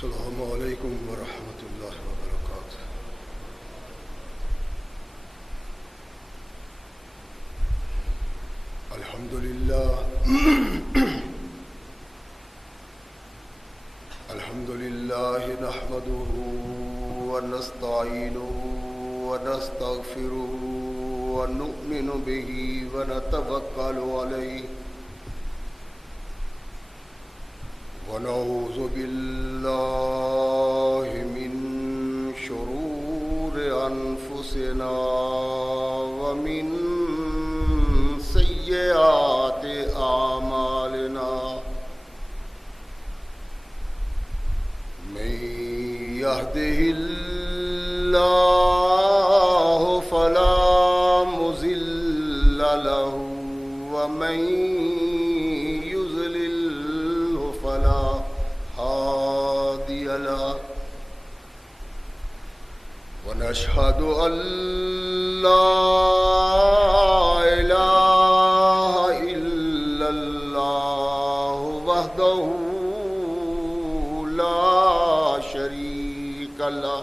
السلام علیکم ورحمۃ اللہ وبرکاتہ۔ الحمد للہ نحمده ونستعینه ونستغفره ونؤمن به ونتوکل علیہ ونعوذ باللہ من شرور انفسنا ومن سیئات اعمالنا من يهده اللہ فلا مضل له ومن ونشهد أن لا إله إلا الله وحده لا شريك له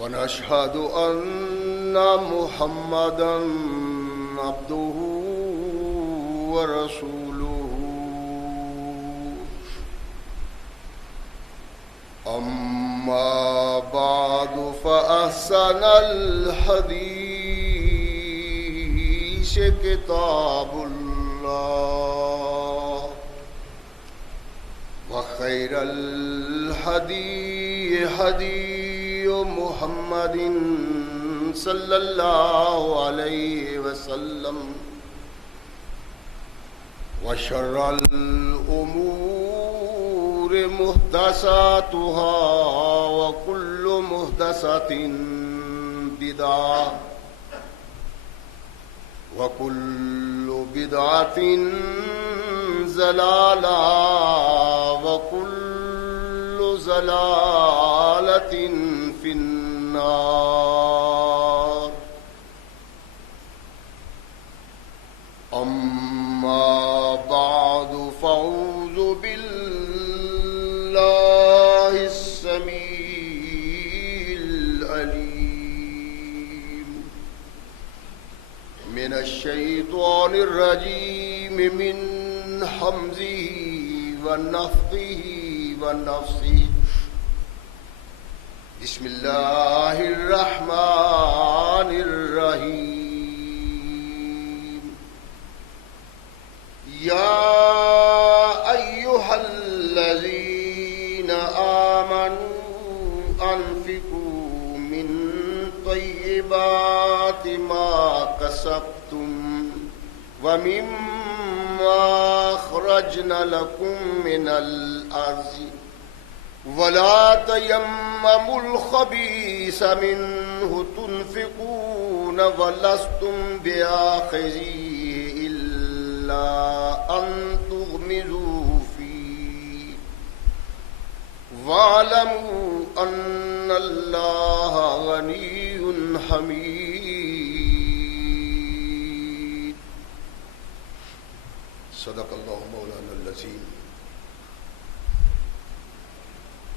ونشهد أن محمدا عبده ورسوله أما بعد فأحسن الحديث كتاب الله وخير الهدي هدي محمد صلى الله عليه وسلم وشر الأمور محدثاتها وكل محدثة بدعة وكل بدعة ضلالة وكل ضلالة في النار. أما بعد فأعوذ بالله السميع العليم من الشيطان الرجيم من همزه ونفخه ونفثه. بسم الله الرحمن الرحيم. يا أيها الذين آمنوا أنفقوا من طيبات ما كسبتم ومما أخرجنا لكم من الأرض ولا تيمموا الخبيث منه تنفقون ولستم بآخذيه إلا أن تغمضوا فيه واعلموا أن الله غني حميد. صدق الله مولانا العظيم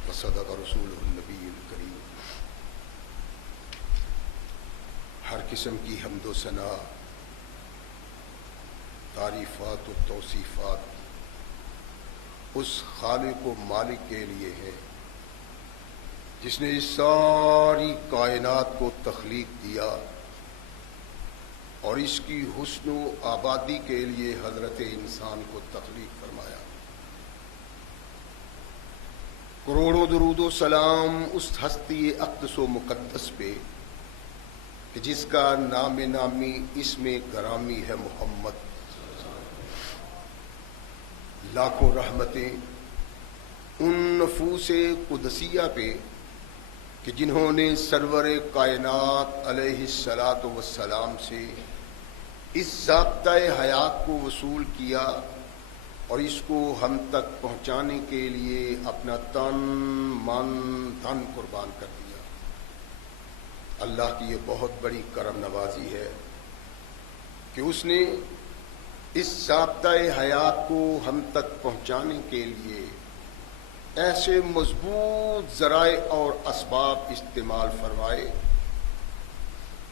وصدق رسوله النبي الكريم. ہر قسم کی حمد و ثنا، تعریفات و توصیفات اس خالق و مالک کے لیے ہے جس نے اس ساری کائنات کو تخلیق دیا اور اس کی حسن و آبادی کے لیے حضرت انسان کو تخلیق فرمایا. کروڑوں درود و سلام اس ہستی اقدس و مقدس پہ کہ جس کا نام نامی اسم گرامی ہے محمد. لاکھوں رحمتیں ان نفوس قدسیہ پہ کہ جنہوں نے سرور کائنات علیہ الصلاۃ والسلام سے اس ضابطۂ حیات کو وصول کیا اور اس کو ہم تک پہنچانے کے لیے اپنا تن من دھن قربان کر دیا. اللہ کی یہ بہت بڑی کرم نوازی ہے کہ اس نے اس ضابطۂ حیات کو ہم تک پہنچانے کے لیے ایسے مضبوط ذرائع اور اسباب استعمال فرمائے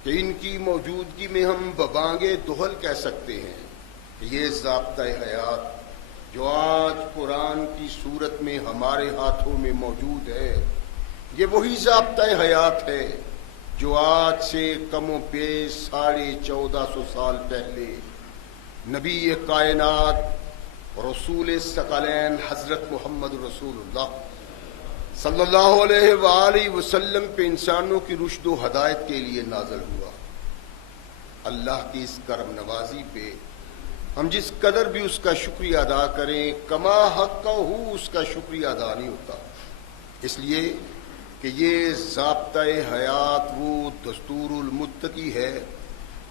کہ ان کی موجودگی میں ہم ببانگ دہل کہہ سکتے ہیں کہ یہ ضابطۂ حیات جو آج قرآن کی صورت میں ہمارے ہاتھوں میں موجود ہے، یہ وہی ضابطۂ حیات ہے جو آج سے کم و بیش 1450 سال پہلے نبی کائنات رسول ثقلین حضرت محمد رسول اللہ صلی اللہ علیہ وآلہ وسلم پہ انسانوں کی رشد و ہدایت کے لیے نازل ہوا۔ اللہ کی اس کرم نوازی پہ ہم جس قدر بھی اس کا شکریہ ادا کریں، کما حق ہو اس کا شکریہ ادا نہیں ہوتا، اس لیے کہ یہ ضابطۂ حیات وہ دستور المتقی ہے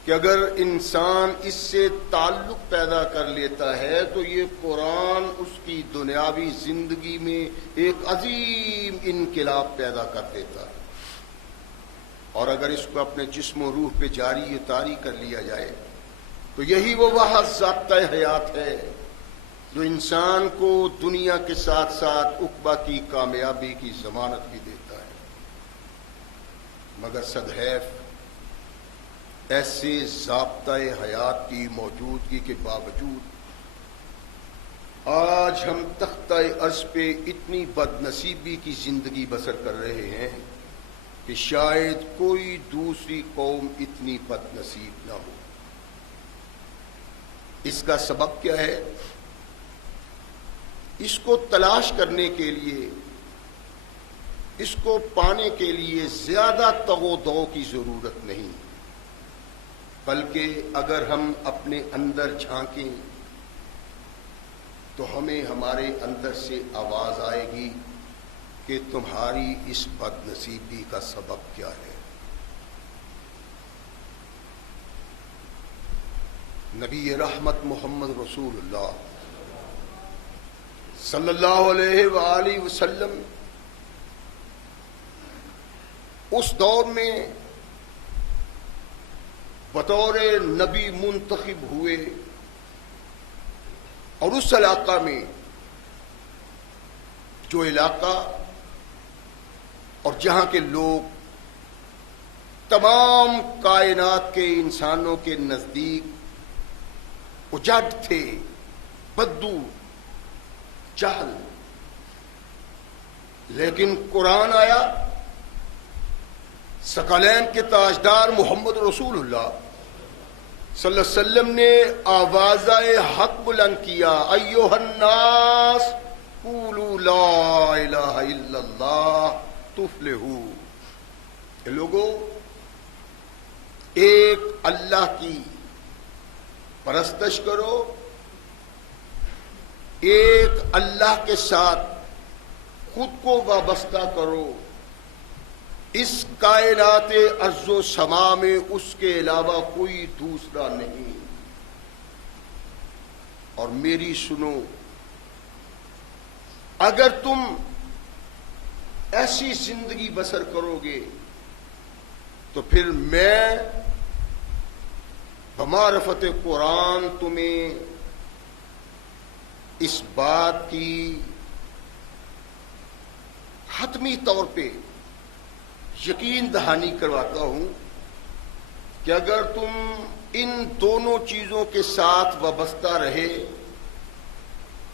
کہ اگر انسان اس سے تعلق پیدا کر لیتا ہے تو یہ قرآن اس کی دنیاوی زندگی میں ایک عظیم انقلاب پیدا کر دیتا ہے، اور اگر اس کو اپنے جسم و روح پہ جاری اتاری کر لیا جائے تو یہی وہ ضابطۂ حیات ہے جو انسان کو دنیا کے ساتھ ساتھ عقبہ کی کامیابی کی ضمانت بھی دیتا ہے۔ مگر صدحیف ایسے ضابطۂ حیات کی موجودگی کے باوجود آج ہم تختہ عرض پہ اتنی بد نصیبی کی زندگی بسر کر رہے ہیں کہ شاید کوئی دوسری قوم اتنی بد نصیب نہ ہو۔ اس کا سبب کیا ہے؟ اس کو تلاش کرنے کے لیے، اس کو پانے کے لیے زیادہ تگ و دو کی ضرورت نہیں، بلکہ اگر ہم اپنے اندر جھانکیں تو ہمیں ہمارے اندر سے آواز آئے گی کہ تمہاری اس بد نصیبی کا سبب کیا ہے۔ نبی رحمت محمد رسول اللہ صلی اللہ علیہ وآلہ وسلم اس دور میں بطور نبی منتخب ہوئے، اور اس علاقہ میں جو علاقہ اور جہاں کے لوگ تمام کائنات کے انسانوں کے نزدیک اجاڈ تھے، بدو، جہل، لیکن قرآن آیا، ثقلین کے تاجدار محمد رسول اللہ صلی اللہ علیہ وسلم نے آوازہ حق بلند کیا، ایھا الناس قولوا لا الہ الا اللہ تفلحوا۔ اے لوگو، ایک اللہ کی پرستش کرو، ایک اللہ کے ساتھ خود کو وابستہ کرو، اس کائنات ارض و سما میں اس کے علاوہ کوئی دوسرا نہیں، اور میری سنو، اگر تم ایسی زندگی بسر کرو گے تو پھر میں بمعرفت قرآن تمہیں اس بات کی حتمی طور پہ یقین دہانی کرواتا ہوں کہ اگر تم ان دونوں چیزوں کے ساتھ وابستہ رہے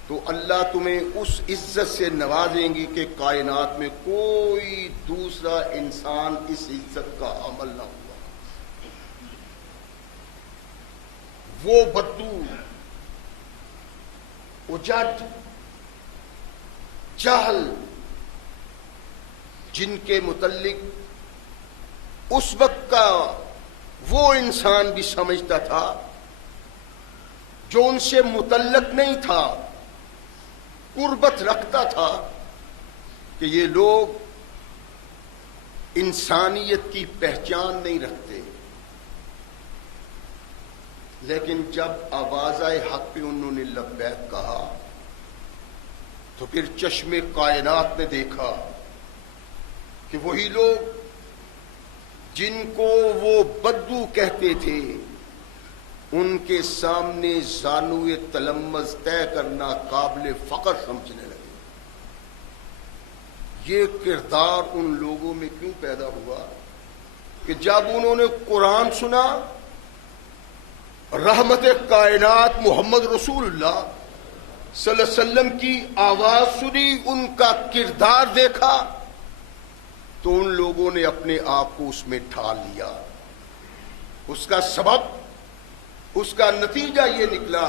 تو اللہ تمہیں اس عزت سے نوازیں گی کہ کائنات میں کوئی دوسرا انسان اس عزت کا حامل نہ ہوا۔ وہ بدو، اجاڈ، جہل، جن کے متعلق اس وقت کا وہ انسان بھی سمجھتا تھا جو ان سے متعلق نہیں تھا، قربت رکھتا تھا کہ یہ لوگ انسانیت کی پہچان نہیں رکھتے، لیکن جب آوازہ حق پہ انہوں نے لبیک کہا تو پھر چشم کائنات نے دیکھا کہ وہی لوگ جن کو وہ بدو کہتے تھے ان کے سامنے زانوئے تلمذ طے کرنا قابل فخر سمجھنے لگے۔ یہ کردار ان لوگوں میں کیوں پیدا ہوا کہ جب انہوں نے قرآن سنا، رحمت کائنات محمد رسول اللہ صلی اللہ علیہ وسلم کی آواز سنی، ان کا کردار دیکھا، تو ان لوگوں نے اپنے آپ کو اس میں ڈھال لیا۔ اس کا سبب، اس کا نتیجہ یہ نکلا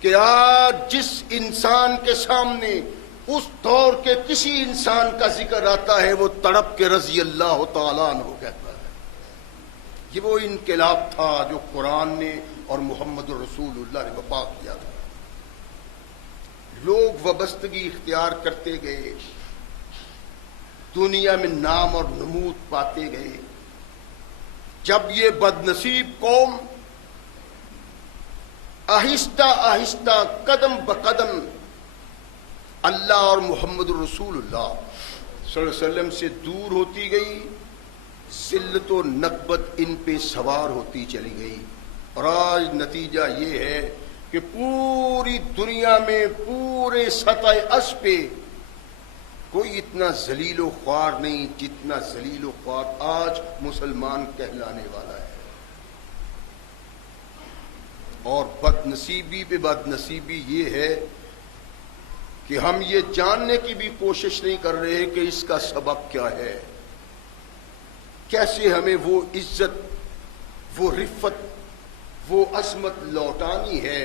کہ آج جس انسان کے سامنے اس دور کے کسی انسان کا ذکر آتا ہے وہ تڑپ کے رضی اللہ تعالیٰ عنہ کہتا ہے۔ یہ وہ انقلاب تھا جو قرآن نے اور محمد رسول اللہ نے برپا کیا تھا۔ لوگ وابستگی اختیار کرتے گئے، دنیا میں نام اور نمود پاتے گئے۔ جب یہ بد نصیب قوم آہستہ آہستہ قدم بقدم اللہ اور محمد رسول اللہ صلی اللہ علیہ وسلم سے دور ہوتی گئی، ذلت و نکبت ان پہ سوار ہوتی چلی گئی، اور آج نتیجہ یہ ہے کہ پوری دنیا میں، پورے سطح عرض پہ کوئی اتنا ذلیل و خوار نہیں جتنا ذلیل و خوار آج مسلمان کہلانے والا ہے۔ اور بد نصیبی پہ بد نصیبی یہ ہے کہ ہم یہ جاننے کی بھی کوشش نہیں کر رہے کہ اس کا سبب کیا ہے، کیسے ہمیں وہ عزت، وہ رفت، وہ عظمت لوٹانی ہے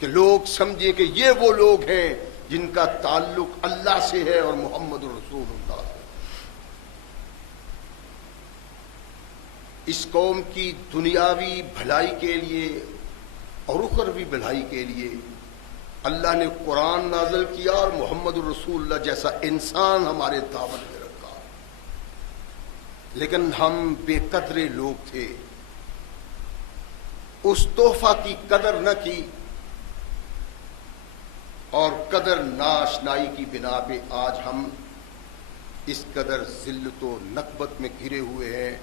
کہ لوگ سمجھے کہ یہ وہ لوگ ہیں جن کا تعلق اللہ سے ہے اور محمد رسول اللہ سے۔ اس قوم کی دنیاوی بھلائی کے لیے اور اخروی بھلائی کے لیے اللہ نے قرآن نازل کیا اور محمد رسول اللہ جیسا انسان ہمارے دامن میں رکھا، لیکن ہم بے قدرے لوگ تھے، اس تحفہ کی قدر نہ کی، اور قدر ناشنائی کی بنا پہ آج ہم اس قدر ذلت و نکبت میں گھرے ہوئے ہیں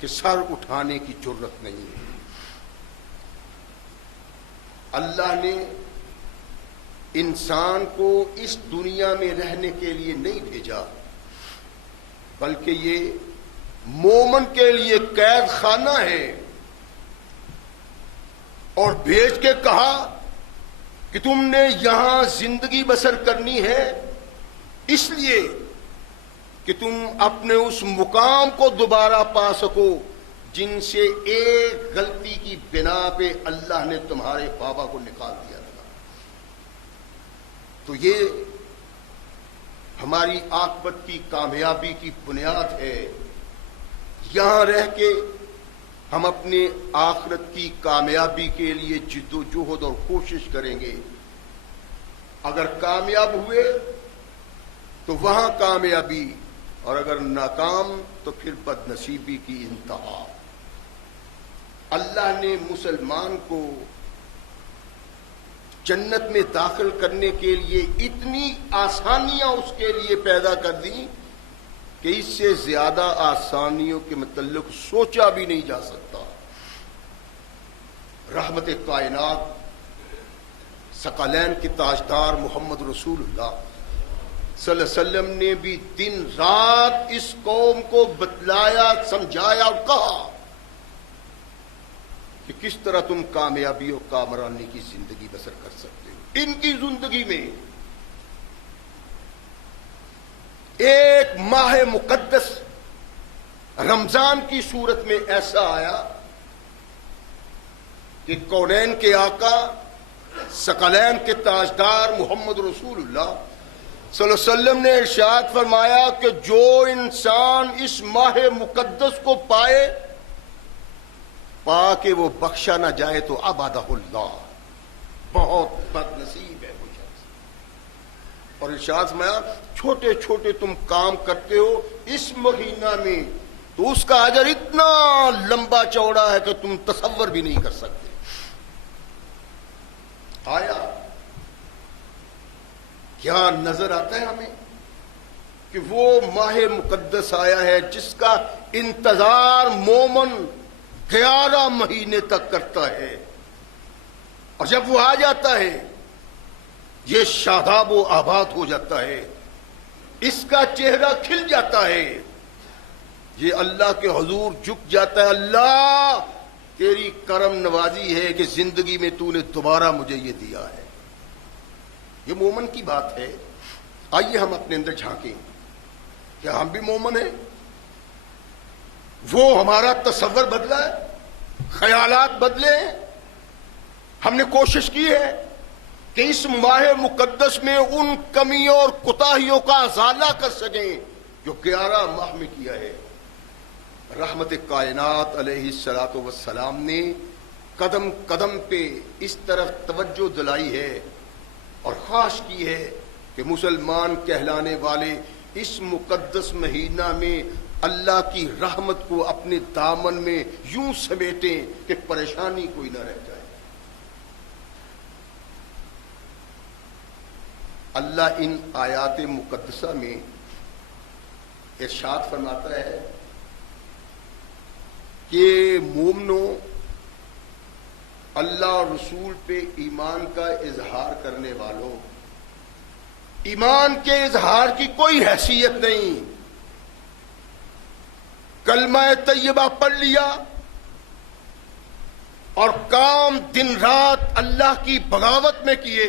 کہ سر اٹھانے کی جرت نہیں ہے۔ اللہ نے انسان کو اس دنیا میں رہنے کے لیے نہیں بھیجا، بلکہ یہ مومن کے لیے قید خانہ ہے، اور بھیج کے کہا کہ تم نے یہاں زندگی بسر کرنی ہے اس لیے کہ تم اپنے اس مقام کو دوبارہ پا سکو جن سے ایک غلطی کی بنا پہ اللہ نے تمہارے بابا کو نکال دیا تھا۔ تو یہ ہماری عاقبت کی کامیابی کی بنیاد ہے۔ یہاں رہ کے ہم اپنے آخرت کی کامیابی کے لیے جد و جہد اور کوشش کریں گے۔ اگر کامیاب ہوئے تو وہاں کامیابی، اور اگر ناکام تو پھر بد نصیبی کی انتہا۔ اللہ نے مسلمان کو جنت میں داخل کرنے کے لیے اتنی آسانیاں اس کے لیے پیدا کر دی کہ اس سے زیادہ آسانیوں کے متعلق سوچا بھی نہیں جا سکتا۔ رحمت کائنات ثقلین کے تاجدار محمد رسول اللہ صلی اللہ علیہ وسلم نے بھی دن رات اس قوم کو بتلایا، سمجھایا اور کہا کہ کس طرح تم کامیابی اور کامرانی کی زندگی بسر کر سکتے ہو۔ ان کی زندگی میں ایک ماہ مقدس رمضان کی صورت میں ایسا آیا کہ کونین کے آقا، ثقلین کے تاجدار محمد رسول اللہ صلی اللہ علیہ وسلم نے ارشاد فرمایا کہ جو انسان اس ماہ مقدس کو پائے، پا کے وہ بخشا نہ جائے تو عبادہ اللہ، بہت بد نصیب ہے وہ شخص۔ اور ارشاد فرمایا چھوٹے چھوٹے تم کام کرتے ہو اس مہینہ میں تو اس کا اجر اتنا لمبا چوڑا ہے کہ تم تصور بھی نہیں کر سکتے۔ آیا کیا نظر آتا ہے ہمیں کہ وہ ماہ مقدس آیا ہے جس کا انتظار مومن 11 مہینے تک کرتا ہے، اور جب وہ آ جاتا ہے یہ شاداب و آباد ہو جاتا ہے۔ اس کا چہرہ کھل جاتا ہے، یہ اللہ کے حضور جھک جاتا ہے، اللہ تیری کرم نوازی ہے کہ زندگی میں تو نے دوبارہ مجھے یہ دیا ہے۔ یہ مومن کی بات ہے۔ آئیے ہم اپنے اندر جھانکیں، کیا ہم بھی مومن ہیں؟ وہ ہمارا تصور بدلا ہے، خیالات بدلے ہیں۔ ہم نے کوشش کی ہے کہ اس ماہ مقدس میں ان کمیوں اور کوتاہیوں کا ازالہ کر سکیں جو 11 ماہ میں کیا ہے۔ رحمت کائنات علیہ الصلوۃ والسلام نے قدم قدم پہ اس طرف توجہ دلائی ہے اور خواہش کی ہے کہ مسلمان کہلانے والے اس مقدس مہینہ میں اللہ کی رحمت کو اپنے دامن میں یوں سمیٹیں کہ پریشانی کوئی نہ رہ جائے۔ اللہ ان آیات مقدسہ میں ارشاد فرماتا ہے کہ مومنوں، اللہ اور رسول پہ ایمان کا اظہار کرنے والوں، ایمان کے اظہار کی کوئی حیثیت نہیں۔ کلمہ طیبہ پڑھ لیا اور کام دن رات اللہ کی بغاوت میں کیے،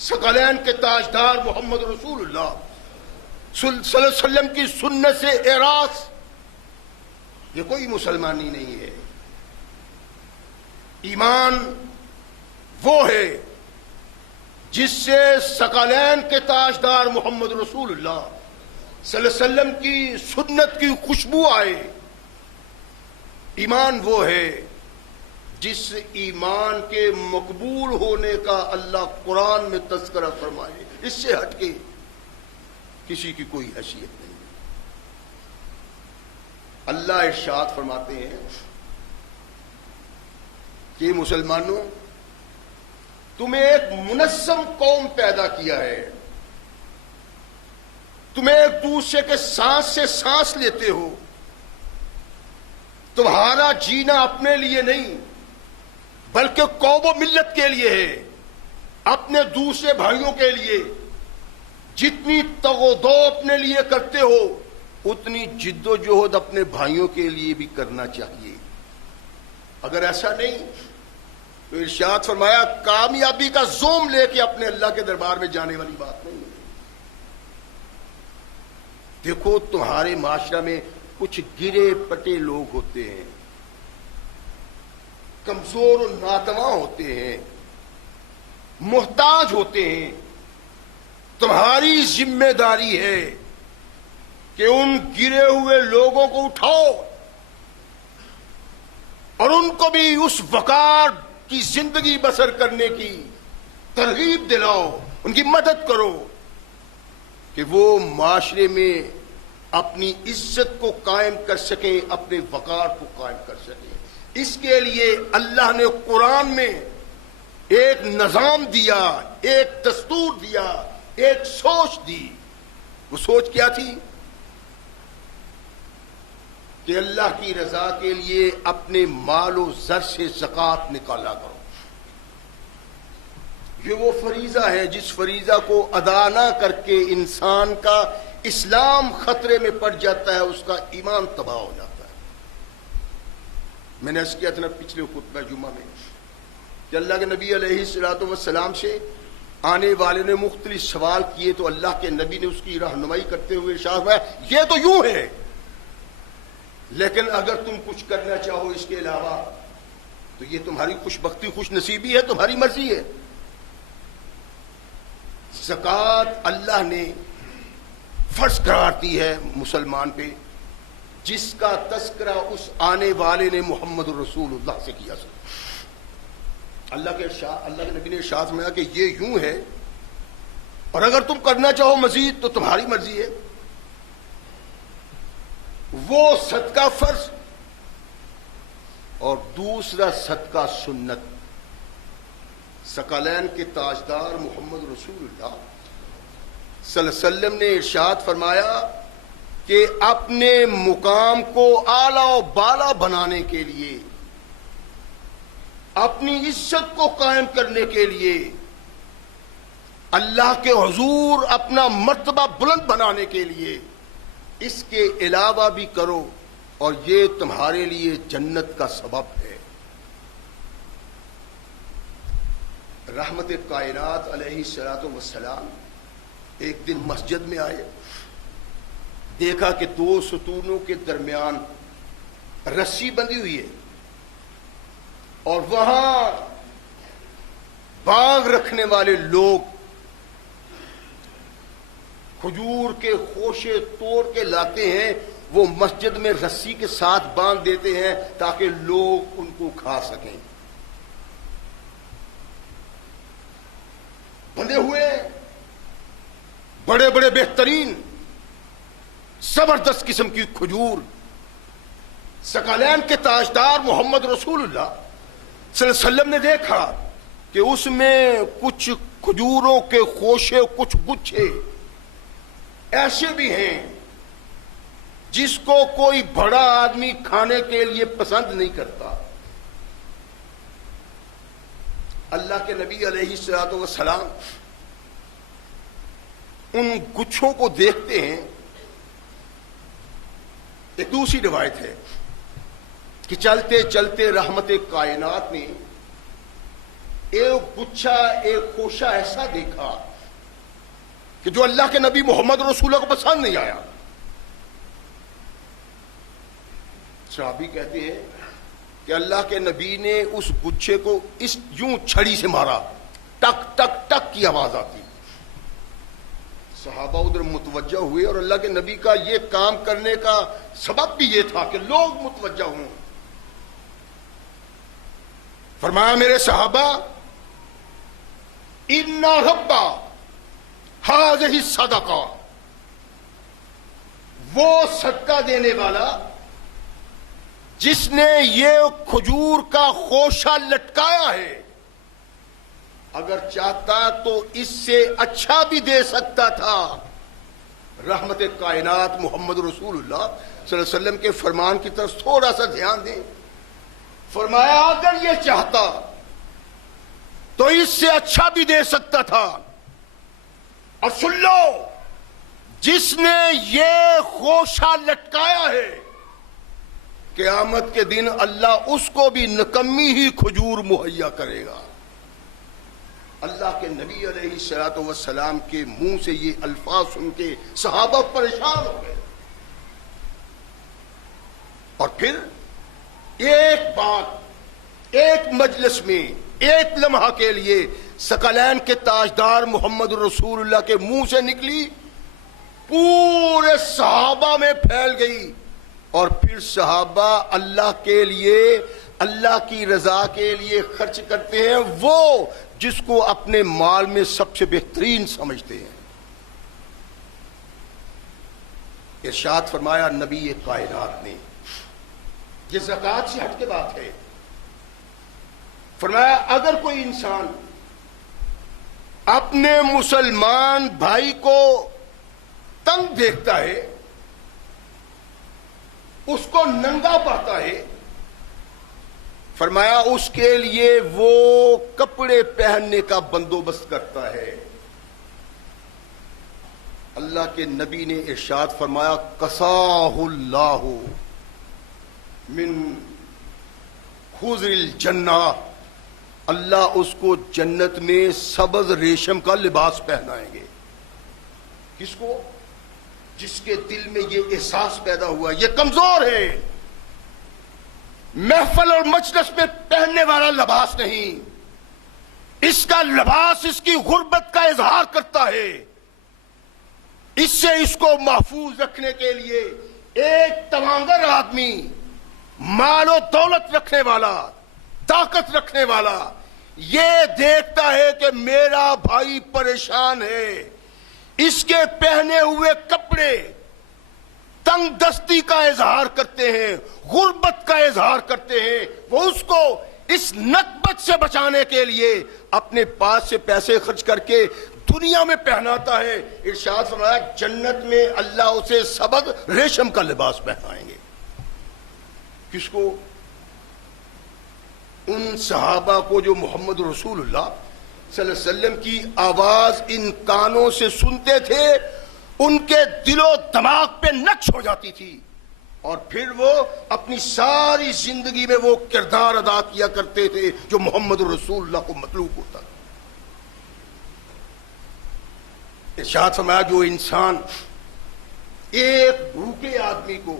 ثقلین کے تاجدار محمد رسول اللہ صلی اللہ علیہ وسلم کی سنت سے اعراض، یہ کوئی مسلمانی نہیں ہے۔ ایمان وہ ہے جس سے ثقلین کے تاجدار محمد رسول اللہ صلی اللہ علیہ وسلم کی سنت کی خوشبو آئے۔ ایمان وہ ہے جس ایمان کے مقبول ہونے کا اللہ قرآن میں تذکرہ فرمائے، اس سے ہٹ کے کسی کی کوئی حیثیت نہیں۔ اللہ ارشاد فرماتے ہیں کہ مسلمانوں، تمہیں ایک منظم قوم پیدا کیا ہے، تمہیں ایک دوسرے کے سانس سے سانس لیتے ہو، تمہارا جینا اپنے لیے نہیں بلکہ قوم و ملت کے لیے ہے، اپنے دوسرے بھائیوں کے لیے۔ جتنی تگ و دو اپنے لیے کرتے ہو اتنی جد و جہد اپنے بھائیوں کے لیے بھی کرنا چاہیے۔ اگر ایسا نہیں تو ارشاد فرمایا کامیابی کا زوم لے کے اپنے اللہ کے دربار میں جانے والی بات نہیں ہے۔ دیکھو تمہارے معاشرہ میں کچھ گرے پٹے لوگ ہوتے ہیں، کمزور و ناتواں ہوتے ہیں، محتاج ہوتے ہیں۔ تمہاری ذمہ داری ہے کہ ان گرے ہوئے لوگوں کو اٹھاؤ اور ان کو بھی اس وقار کی زندگی بسر کرنے کی ترغیب دلاؤ، ان کی مدد کرو کہ وہ معاشرے میں اپنی عزت کو قائم کر سکیں، اپنے وقار کو قائم کر سکیں۔ اس کے لیے اللہ نے قرآن میں ایک نظام دیا، ایک دستور دیا، ایک سوچ دی۔ وہ سوچ کیا تھی؟ کہ اللہ کی رضا کے لیے اپنے مال و زر سے زکوٰۃ نکالا کرو۔ یہ وہ فریضہ ہے جس فریضہ کو ادا نہ کر کے انسان کا اسلام خطرے میں پڑ جاتا ہے، اس کا ایمان تباہ ہو جاتا ہے۔ میں نے عرض کیا تھا نا پچھلے خطبہ جمعہ میں کہ اللہ کے نبی علیہ الصلوۃ والسلام سے آنے والے نے مختلف سوال کیے تو اللہ کے نبی نے اس کی رہنمائی کرتے ہوئے ارشاد فرمایا یہ تو یوں ہے، لیکن اگر تم کچھ کرنا چاہو اس کے علاوہ تو یہ تمہاری خوش بختی خوش نصیبی ہے، تمہاری مرضی ہے۔ زکوٰۃ اللہ نے فرض قرار دی ہے مسلمان پہ، جس کا تذکرہ اس آنے والے نے محمد رسول اللہ سے کیا۔ اللہ کے نبی نے ارشاد فرمایا کہ یہ یوں ہے اور اگر تم کرنا چاہو مزید تو تمہاری مرضی ہے۔ وہ صدقہ فرض اور دوسرا صدقہ سنت۔ ثقلین کے تاجدار محمد رسول اللہ صلی اللہ علیہ وسلم نے ارشاد فرمایا کہ اپنے مقام کو اعلیٰ و بالا بنانے کے لیے، اپنی عزت کو قائم کرنے کے لیے، اللہ کے حضور اپنا مرتبہ بلند بنانے کے لیے اس کے علاوہ بھی کرو اور یہ تمہارے لیے جنت کا سبب ہے۔ رحمت کائنات علیہ الصلوۃ والسلام ایک دن مسجد میں آئے، دیکھا کہ دو ستونوں کے درمیان رسی بندھی ہوئی ہے اور وہاں باغ رکھنے والے لوگ کھجور کے خوشے توڑ کے لاتے ہیں، وہ مسجد میں رسی کے ساتھ باندھ دیتے ہیں تاکہ لوگ ان کو کھا سکیں۔ بندے ہوئے بڑے بڑے بہترین زبردست قسم کی کھجور، ثقلین کے تاجدار محمد رسول اللہ صلی اللہ علیہ وسلم نے دیکھا کہ اس میں کچھ کھجوروں کے خوشے، کچھ گچھے ایسے بھی ہیں جس کو کوئی بڑا آدمی کھانے کے لیے پسند نہیں کرتا۔ اللہ کے نبی علیہ الصلوۃ والسلام ان گچھوں کو دیکھتے ہیں۔ ایک دوسری روایت ہے کہ چلتے چلتے رحمت کائنات نے ایک گچھا، ایک خوشہ ایسا دیکھا کہ جو اللہ کے نبی محمد رسول اللہ کو پسند نہیں آیا۔ صحابی کہتے ہیں کہ اللہ کے نبی نے اس گچھے کو اس یوں چھڑی سے مارا، ٹک ٹک ٹک کی آواز آتی۔ صحابہ ادھر متوجہ ہوئے اور اللہ کے نبی کا یہ کام کرنے کا سبب بھی یہ تھا کہ لوگ متوجہ ہوں۔ فرمایا میرے صحابہ، ان ربا ہذہ صدقہ، وہ صدقہ دینے والا جس نے یہ کھجور کا خوشہ لٹکایا ہے، اگر چاہتا تو اس سے اچھا بھی دے سکتا تھا۔ رحمت کائنات محمد رسول اللہ صلی اللہ علیہ وسلم کے فرمان کی طرف تھوڑا سا دھیان دیں۔ فرمایا اگر یہ چاہتا تو اس سے اچھا بھی دے سکتا تھا، اور سن لو، جس نے یہ خوشہ لٹکایا ہے قیامت کے دن اللہ اس کو بھی نکمی ہی کھجور مہیا کرے گا۔ اللہ کے نبی علیہ الصلوۃ والسلام کے منہ سے یہ الفاظ سن کے صحابہ پریشان ہو گئے، اور پھر ایک بات ایک مجلس میں ایک لمحہ کے لیے ثقلین کے تاجدار محمد رسول اللہ کے منہ سے نکلی، پورے صحابہ میں پھیل گئی، اور پھر صحابہ اللہ کے لیے، اللہ کی رضا کے لیے خرچ کرتے ہیں وہ جس کو اپنے مال میں سب سے بہترین سمجھتے ہیں۔ ارشاد فرمایا نبی کائنات نے، یہ زکوٰۃ سے ہٹ کے بات ہے، فرمایا اگر کوئی انسان اپنے مسلمان بھائی کو تنگ دیکھتا ہے، اس کو ننگا پاتا ہے، فرمایا اس کے لیے وہ کپڑے پہننے کا بندوبست کرتا ہے۔ اللہ کے نبی نے ارشاد فرمایا کساہ اللہ من خضر الجنہ، اللہ اس کو جنت میں سبز ریشم کا لباس پہنائیں گے۔ کس کو؟ جس کے دل میں یہ احساس پیدا ہوا یہ کمزور ہے، محفل اور مجلس میں پہننے والا لباس نہیں، اس کا لباس اس کی غربت کا اظہار کرتا ہے، اس سے اس کو محفوظ رکھنے کے لیے ایک توانگر آدمی، مال و دولت رکھنے والا، طاقت رکھنے والا، یہ دیکھتا ہے کہ میرا بھائی پریشان ہے، اس کے پہنے ہوئے کپڑے تنگ دستی کا اظہار کرتے ہیں، غربت کا اظہار کرتے ہیں، وہ اس کو اس نکبت سے بچانے کے لیے اپنے پاس سے پیسے خرچ کر کے دنیا میں پہناتا ہے۔ ارشاد فرمایا جنت میں اللہ اسے سبز ریشم کا لباس پہنائیں گے۔ کس کو؟ ان صحابہ کو جو محمد رسول اللہ صلی اللہ علیہ وسلم کی آواز ان کانوں سے سنتے تھے، ان کے دل و دماغ پہ نقش ہو جاتی تھی، اور پھر وہ اپنی ساری زندگی میں وہ کردار ادا کیا کرتے تھے جو محمد رسول اللہ کو مطلوب ہوتا تھا۔ ارشاد فرمایا جو انسان ایک بھوکے آدمی کو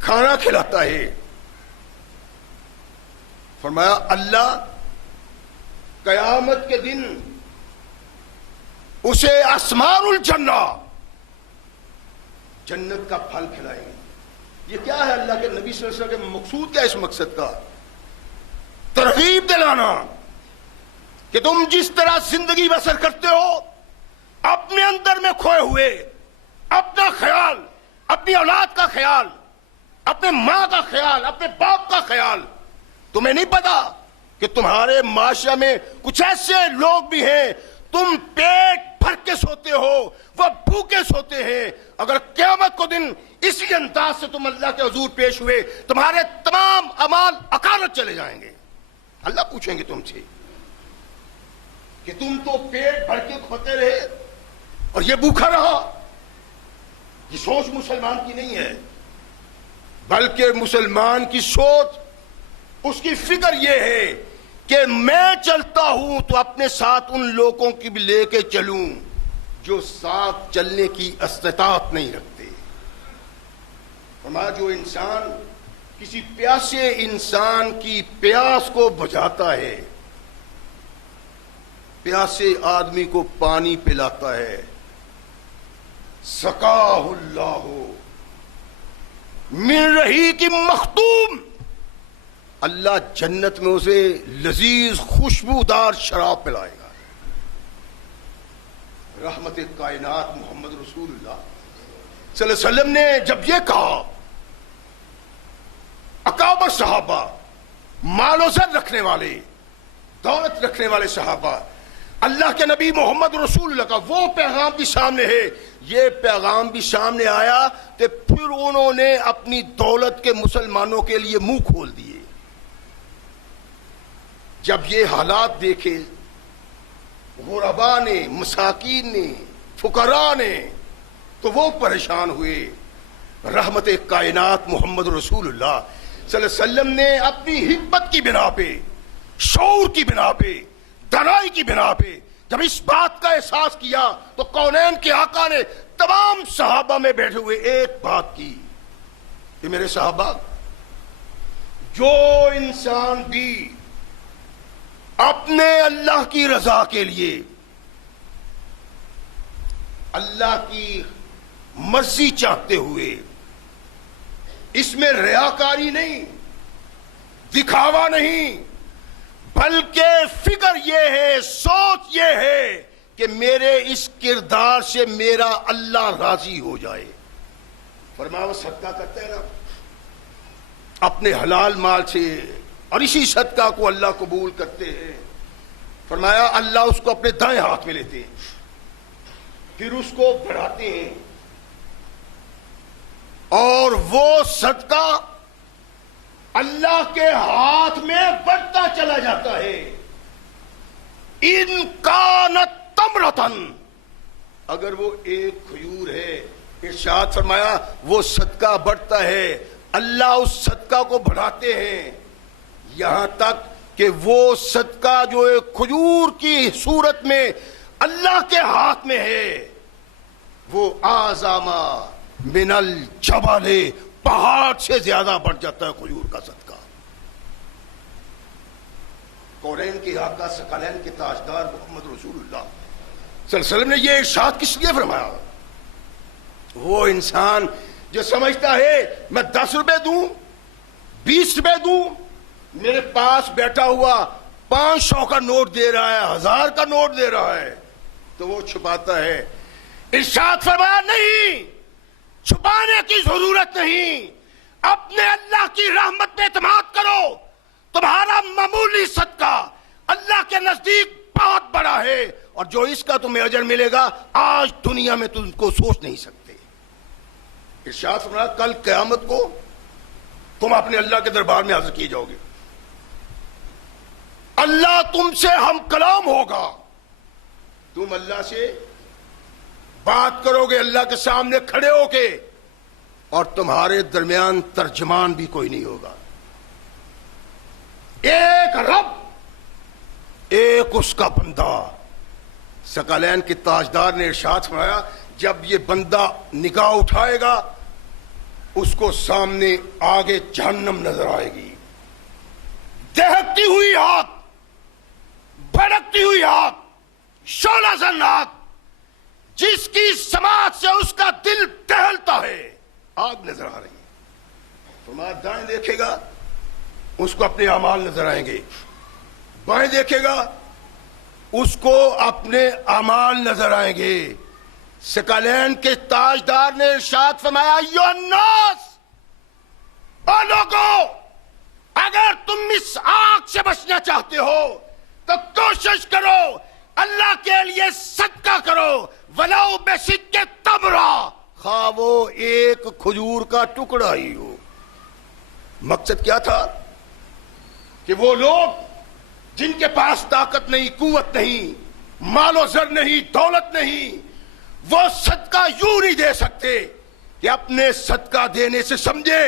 کھانا کھلاتا ہے، فرمایا اللہ قیامت کے دن اسے اسمان الجنہ، جنت کا پھل کھلائیں گے۔ یہ کیا ہے؟ اللہ کے نبی صلی اللہ علیہ وسلم کے مقصود کیا ہے اس مقصد کا؟ ترغیب دلانا کہ تم جس طرح زندگی بسر کرتے ہو، اپنے اندر میں کھوئے ہوئے اپنا خیال، اپنی اولاد کا خیال، اپنے ماں کا خیال، اپنے باپ کا خیال، تمہیں نہیں پتا کہ تمہارے معاشرے میں کچھ ایسے لوگ بھی ہیں، تم پیٹ بھر کے سوتے ہو، وہ بھوکے سوتے ہیں، اگر قیامت کو دن اسی انداز سے تم اللہ کے حضور پیش ہوئے، تمہارے تمام اعمال اکالت چلے جائیں گے۔ اللہ پوچھیں گے تم سے کہ تم تو پیٹ بھر کے کھوتے رہے اور یہ بھوکا رہا۔ یہ سوچ مسلمان کی نہیں ہے، بلکہ مسلمان کی سوچ، اس کی فکر یہ ہے کہ میں چلتا ہوں تو اپنے ساتھ ان لوگوں کی بھی لے کے چلوں جو ساتھ چلنے کی استطاعت نہیں رکھتے۔ فرمایا جو انسان کسی پیاسے انسان کی پیاس کو بجھاتا ہے، پیاسے آدمی کو پانی پلاتا ہے، سقاہ اللہ من رحیق مختوم، اللہ جنت میں اسے لذیذ خوشبودار شراب پلائے گا۔ رحمت کائنات محمد رسول اللہ صلی اللہ علیہ وسلم نے جب یہ کہا، اکابر صحابہ، مال و زر رکھنے والے، دولت رکھنے والے صحابہ، اللہ کے نبی محمد رسول اللہ کا وہ پیغام بھی سامنے ہے، یہ پیغام بھی سامنے آیا کہ پھر انہوں نے اپنی دولت کے مسلمانوں کے لیے منہ کھول دیے۔ جب یہ حالات دیکھے غربا نے، مساکین نے، فقراء نے، تو وہ پریشان ہوئے۔ رحمت کائنات محمد رسول اللہ صلی اللہ علیہ وسلم نے اپنی حکمت کی بنا پہ، شعور کی بنا پہ، دانائی کی بنا پہ جب اس بات کا احساس کیا تو کونین کے آقا نے تمام صحابہ میں بیٹھے ہوئے ایک بات کی کہ میرے صحابہ، جو انسان بھی اپنے اللہ کی رضا کے لیے، اللہ کی مرضی چاہتے ہوئے، اس میں ریاکاری نہیں، دکھاوا نہیں، بلکہ فکر یہ ہے، سوچ یہ ہے کہ میرے اس کردار سے میرا اللہ راضی ہو جائے۔ فرمایا وہ صدقہ کرتے ہیں نا اپنے حلال مال سے، اور اسی صدقہ کو اللہ قبول کرتے ہیں۔ فرمایا اللہ اس کو اپنے دائیں ہاتھ میں لیتے ہیں، پھر اس کو بڑھاتے ہیں، اور وہ صدقہ اللہ کے ہاتھ میں بڑھتا چلا جاتا ہے۔ ان کانت تمرتن، اگر وہ ایک کھجور ہے، ارشاد فرمایا وہ صدقہ بڑھتا ہے، اللہ اس صدقہ کو بڑھاتے ہیں یہاں تک کہ وہ صدقہ جو ایک کھجور کی صورت میں اللہ کے ہاتھ میں ہے، وہ اعظم من الجبل، پہاڑ سے زیادہ بڑھ جاتا ہے کھجور کا صدقہ۔ کونین کے آقا، ثقلین کے تاجدار محمد رسول اللہ صلی اللہ علیہ وسلم نے یہ ارشاد کس لیے فرمایا؟ وہ انسان جو سمجھتا ہے میں 10 روپے دوں، 20 روپے دوں، میرے پاس بیٹھا ہوا 500 کا نوٹ دے رہا ہے، 1000 کا نوٹ دے رہا ہے، تو وہ چھپاتا ہے۔ ارشاد فرمایا نہیں، چھپانے کی ضرورت نہیں، اپنے اللہ کی رحمت پہ اعتماد کرو، تمہارا معمولی صدقہ اللہ کے نزدیک بہت بڑا ہے، اور جو اس کا تمہیں اجر ملے گا آج دنیا میں تم کو سوچ نہیں سکتے۔ ارشاد فرمایا کل قیامت کو تم اپنے اللہ کے دربار میں حاضر کیے جاؤ گے، اللہ تم سے ہم کلام ہوگا، تم اللہ سے بات کرو گے اللہ کے سامنے کھڑے ہو کے، اور تمہارے درمیان ترجمان بھی کوئی نہیں ہوگا۔ ایک رب ایک اس کا بندہ۔ ثقلین کے تاجدار نے ارشاد فرمایا جب یہ بندہ نگاہ اٹھائے گا اس کو سامنے آگے جہنم نظر آئے گی، دہکتی ہوئی آگ، بھڑکتی ہوئی آگ، شعلہ زن آگ، جس کی سماعت سے اس کا دل دہلتا ہے، آگ نظر آ رہی ہے۔ فرمایا دائیں دیکھے گا اس کو اپنے اعمال نظر آئیں گے، بائیں دیکھے گا اس کو اپنے اعمال نظر آئیں گے۔ ثقلین کے تاجدار نے ارشاد فرمایا ایھا الناس، اے لوگو، اگر تم اس آگ سے بچنا چاہتے ہو تو کوشش کرو اللہ کے لیے صدقہ کرو، ولو بشق تمرہ، خواہ وہ ایک کھجور کا ٹکڑا ہی ہو۔ مقصد کیا تھا کہ وہ لوگ جن کے پاس طاقت نہیں، قوت نہیں، مال و زر نہیں، دولت نہیں، وہ صدقہ یوں نہیں دے سکتے کہ اپنے صدقہ دینے سے سمجھے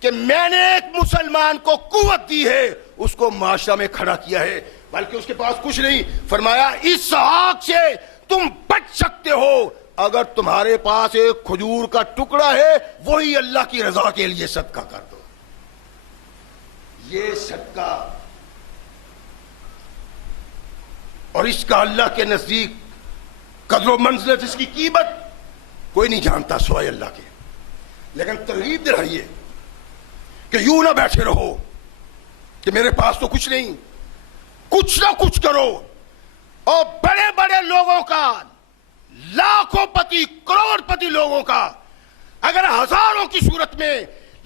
کہ میں نے ایک مسلمان کو قوت دی ہے، اس کو معاشرہ میں کھڑا کیا ہے، بلکہ اس کے پاس کچھ نہیں۔ فرمایا اس آگ سے تم بچ سکتے ہو اگر تمہارے پاس ایک کھجور کا ٹکڑا ہے، وہی اللہ کی رضا کے لیے صدقہ کر دو۔ یہ صدقہ اور اس کا اللہ کے نزدیک قدر و منزلت، اس کی قیمت کوئی نہیں جانتا سوائے اللہ کے۔ لیکن ترغیب دلائیے کہ یوں نہ بیٹھے رہو کہ میرے پاس تو کچھ نہیں، کچھ نہ کچھ کرو۔ اور بڑے بڑے لوگوں کا، لاکھوں پتی، کروڑ پتی لوگوں کا اگر ہزاروں کی صورت میں،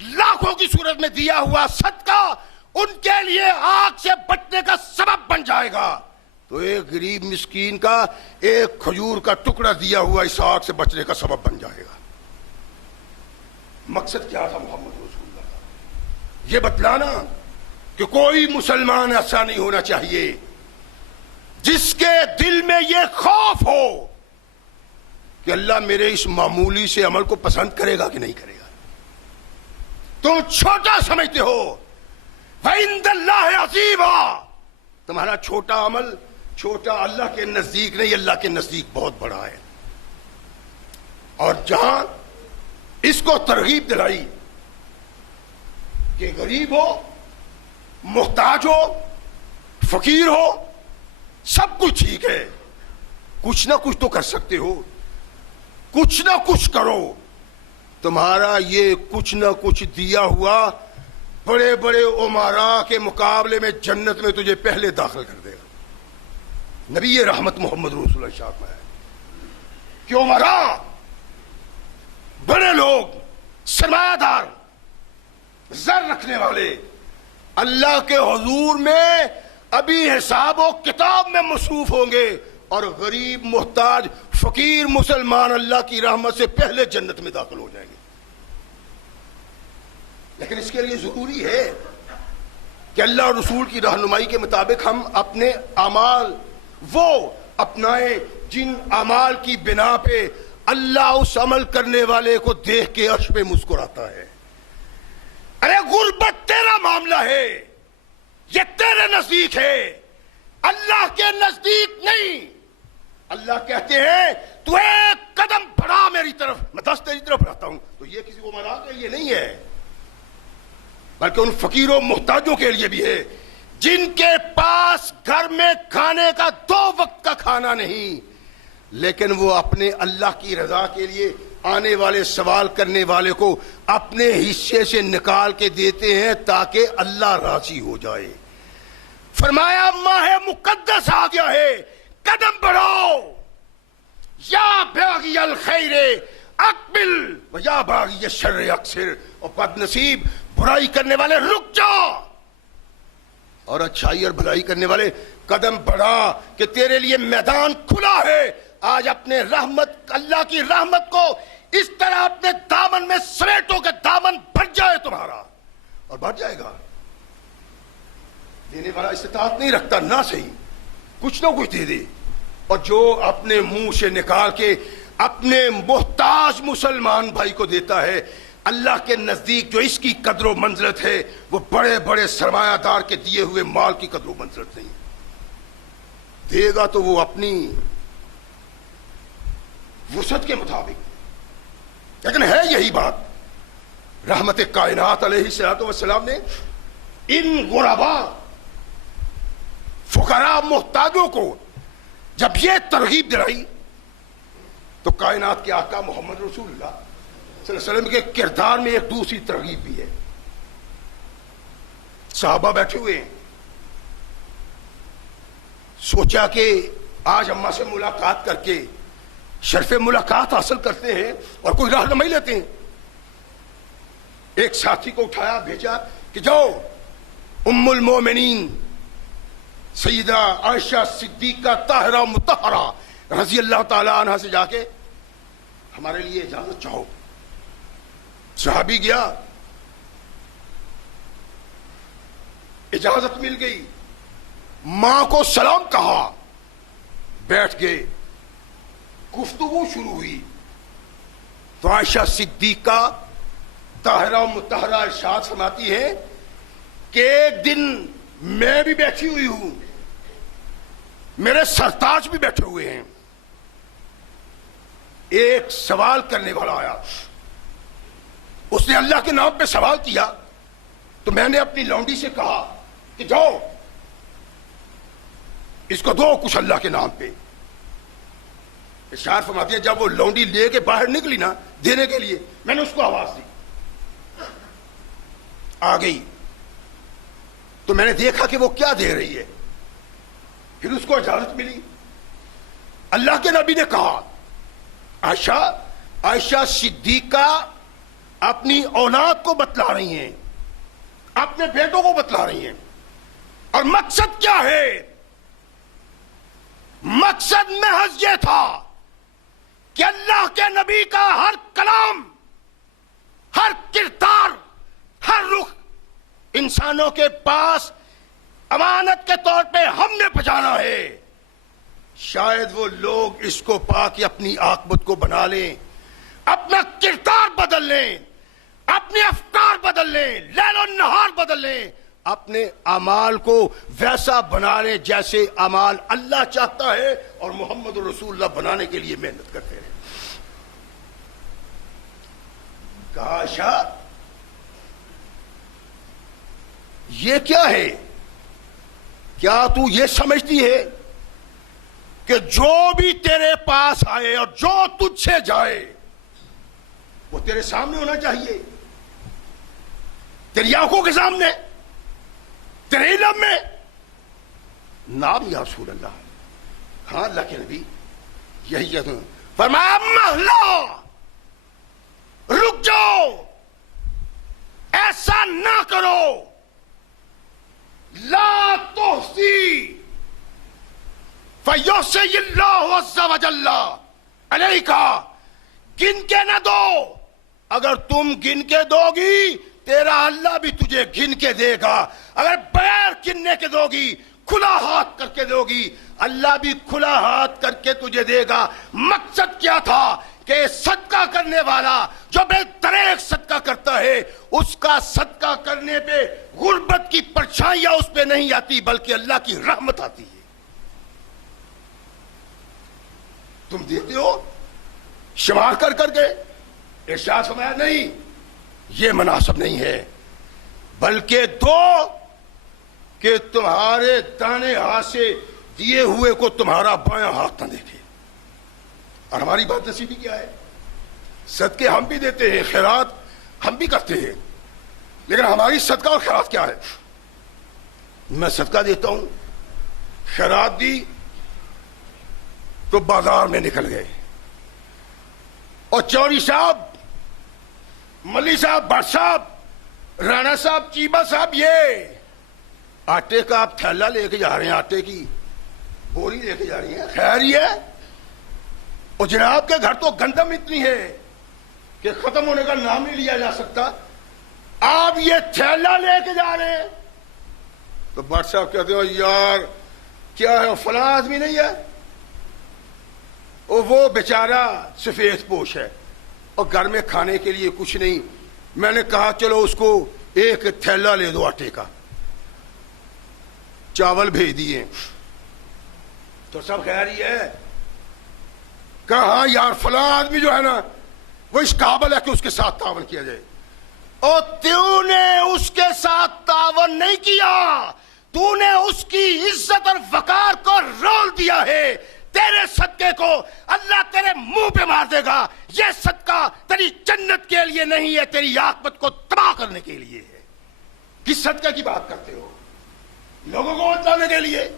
لاکھوں کی صورت میں دیا ہوا صدقہ ان کے لیے آگ سے بچنے کا سبب بن جائے گا، تو ایک غریب مسکین کا ایک کھجور کا ٹکڑا دیا ہوا اس آگ سے بچنے کا سبب بن جائے گا۔ مقصد کیا تھا محمد رسول اللہ کا؟ یہ بتلانا کہ کوئی مسلمان ایسا نہیں ہونا چاہیے جس کے دل میں یہ خوف ہو کہ اللہ میرے اس معمولی سے عمل کو پسند کرے گا کہ نہیں کرے گا۔ تم چھوٹا سمجھتے ہو، وَعِندَ اللَّهِ عَظِيمًا، تمہارا چھوٹا عمل چھوٹا اللہ کے نزدیک نہیں، اللہ کے نزدیک بہت بڑا ہے۔ اور جہاں اس کو ترغیب دلائی کہ غریب ہو، محتاج ہو، فقیر ہو، سب کچھ ٹھیک ہے، کچھ نہ کچھ تو کر سکتے ہو، کچھ نہ کچھ کرو۔ تمہارا یہ کچھ نہ کچھ دیا ہوا بڑے بڑے امراء کے مقابلے میں جنت میں تجھے پہلے داخل کر دے گا۔ نبی رحمت محمد رسول اللہ شاہ میں ہے کہ امراء، بڑے لوگ، سرمایہ دار، زر رکھنے والے اللہ کے حضور میں ابھی حساب و کتاب میں مصروف ہوں گے، اور غریب، محتاج، فقیر مسلمان اللہ کی رحمت سے پہلے جنت میں داخل ہو جائیں گے۔ لیکن اس کے لیے ضروری ہے کہ اللہ اور رسول کی رہنمائی کے مطابق ہم اپنے اعمال وہ اپنائیں جن اعمال کی بنا پہ اللہ اس عمل کرنے والے کو دیکھ کے عرش پہ مسکراتا ہے۔ ارے غربت تیرا معاملہ ہے، یہ تیرے نزدیک ہے، اللہ کے نزدیک نہیں۔ اللہ کہتے ہیں تو ایک قدم بڑھا میری طرف، میں 10 تیری طرف بڑھاتا ہوں۔ تو یہ کسی کو مرا کے یہ نہیں ہے، بلکہ ان فقیروں محتاجوں کے لیے بھی ہے جن کے پاس گھر میں کھانے کا 2 وقت کا کھانا نہیں، لیکن وہ اپنے اللہ کی رضا کے لیے آنے والے سوال کرنے والے کو اپنے حصے سے نکال کے دیتے ہیں تاکہ اللہ راضی ہو جائے۔ فرمایا ماہ مقدس آ گیا ہے، قدم بڑھاؤ، یا باغی الخیر اقبل و یا باغی الشر اقصر، اور بد نصیب برائی کرنے والے رک جاؤ، اور اچھائی اور بھلائی کرنے والے قدم بڑھا کہ تیرے لیے میدان کھلا ہے۔ آج اپنے رحمت، اللہ کی رحمت کو اس طرح اپنے دامن میں سمیٹو کہ دامن بھر جائے تمہارا، اور بھر جائے گا۔ دینے والا استطاعت نہیں رکھتا، نہ صحیح کچھ نہ کچھ دے دے، اور جو اپنے منہ سے نکال کے اپنے محتاج مسلمان بھائی کو دیتا ہے، اللہ کے نزدیک جو اس کی قدر و منزلت ہے وہ بڑے بڑے سرمایہ دار کے دیے ہوئے مال کی قدر و منزلت نہیں۔ دے گا تو وہ اپنی وسعت کے مطابق، لیکن ہے یہی بات۔ رحمت کائنات علیہ الصلوۃ والسلام نے ان غربا فقراء محتاجوں کو جب یہ ترغیب دلائی تو کائنات کے آقا محمد رسول اللہ صلی اللہ علیہ وسلم کے کردار میں ایک دوسری ترغیب بھی ہے۔ صحابہ بیٹھے ہوئے ہیں، سوچا کہ آج اماں سے ملاقات کر کے شرف ملاقات حاصل کرتے ہیں اور کوئی رہنمائی لیتے ہیں۔ ایک ساتھی کو اٹھایا، بھیجا کہ جاؤ ام المومنین سیدہ عائشہ صدیقہ طاہرہ مطہرہ رضی اللہ تعالی عنہا سے جا کے ہمارے لیے اجازت چاہو۔ صحابی گیا، اجازت مل گئی، ماں کو سلام کہا، بیٹھ گئے، گفتگو شروع ہوئی تو عائشہ صدیقہ طاہرہ مطہرہ ارشاد فرماتی ہے کہ ایک دن میں بھی بیٹھی ہوئی ہوں، میرے سرتاج بھی بیٹھے ہوئے ہیں، ایک سوال کرنے والا آیا، اس نے اللہ کے نام پہ سوال کیا تو میں نے اپنی لونڈی سے کہا کہ جاؤ اس کو دو کچھ اللہ کے نام پہ۔ ارشاد فرماتی ہے جب وہ لونڈی لے کے باہر نکلی نا دینے کے لیے، میں نے اس کو آواز دی، آ گئی تو میں نے دیکھا کہ وہ کیا دے رہی ہے، پھر اس کو اجازت ملی۔ اللہ کے نبی نے کہا عائشہ صدیقہ اپنی اولاد کو بتلا رہی ہیں، اپنے بیٹوں کو بتلا رہی ہیں، اور مقصد کیا ہے؟ مقصد محض یہ تھا کہ اللہ کے نبی کا ہر کلام، ہر کردار، ہر رخ انسانوں کے پاس امانت کے طور پہ ہم نے پہنچانا ہے۔ شاید وہ لوگ اس کو پا کے اپنی عاقبت کو بنا لیں، اپنا کردار بدل لیں، اپنے افکار بدل لیں، لیل و نہار بدل لیں، اپنے اعمال کو ویسا بنا لیں جیسے اعمال اللہ چاہتا ہے اور محمد رسول اللہ بنانے کے لیے محنت کرتے ہیں۔ کہا عائشہ یہ کیا ہے؟ کیا تو یہ سمجھتی ہے کہ جو بھی تیرے پاس آئے اور جو تجھ سے جائے وہ تیرے سامنے ہونا چاہیے، تیری آنکھوں کے سامنے، تیرے علم میں؟ نام یا رسول اللہ، ہاں اللہ کے نبی یہی کہتے ہیں۔ فرمایا محلہ رک جاؤ، ایسا نہ کرو، لا تحسی فیحصی اللہ عز وجل علیک، گن کے نہ دو، اگر تم گن کے دو گی تیرا اللہ بھی تجھے گن کے دے گا، اگر بغیر گننے کے دو گی، کھلا ہاتھ کر کے دو گی، اللہ بھی کھلا ہاتھ کر کے تجھے دے گا۔ مقصد کیا تھا کہ صدقہ کرنے والا جو بے دریغ صدقہ کرتا ہے اس کا صدقہ کرنے پہ غربت کی پرچھائیاں اس پہ نہیں آتی بلکہ اللہ کی رحمت آتی ہے۔ تم دیتے ہو شمار کر کر کے، ارشاد فرمایا نہیں یہ مناسب نہیں ہے، بلکہ دو کہ تمہارے دانے ہاتھ سے دیے ہوئے کو تمہارا بایاں ہاتھ نہ دیکھے۔ اور ہماری بات نصیبی کیا ہے؟ صدقے ہم بھی دیتے ہیں، خیرات ہم بھی کرتے ہیں، لیکن ہماری صدقہ اور خیرات کیا ہے؟ میں صدقہ دیتا ہوں، خیرات دی تو بازار میں نکل گئے، اور چوری صاحب، ملی صاحب، بٹ صاحب، رانا صاحب، چیبا صاحب، یہ آٹے کا آپ تھیلا لے کے جا رہے ہیں، آٹے کی بوری لے کے جا رہی ہیں، خیر ہی ہے، اور جناب کے گھر تو گندم اتنی ہے کہ ختم ہونے کا نام نہیں لیا جا سکتا، آپ یہ تھیلا لے کے جا رہے ہیں، تو بٹ صاحب کہتے ہیں یار کیا ہے فلاں آدمی نہیں ہے وہ بیچارہ سفید پوش ہے اور گھر میں کھانے کے لیے کچھ نہیں. میں نے کہا چلو اس کو ایک تھیلا لے دو آٹے کا. چاول بھیج دیے تو سب خیر ہی ہے. کہا ہاں یار فلاں آدمی جو ہے نا وہ اس قابل ہے کہ اس کے ساتھ تعاون کیا جائے. اور تو نے اس کے ساتھ تعاون نہیں کیا, تو نے اس کی عزت اور وقار کو رول دیا ہے. تیرے صدقے کو اللہ تیرے منہ پہ مار دے گا. یہ صدقہ تیری جنت کے لیے نہیں ہے, تیری عاقبت کو تباہ کرنے کے لیے ہے. کس صدقے کی بات کرتے ہو؟ لوگوں کو بتانے کے لیے,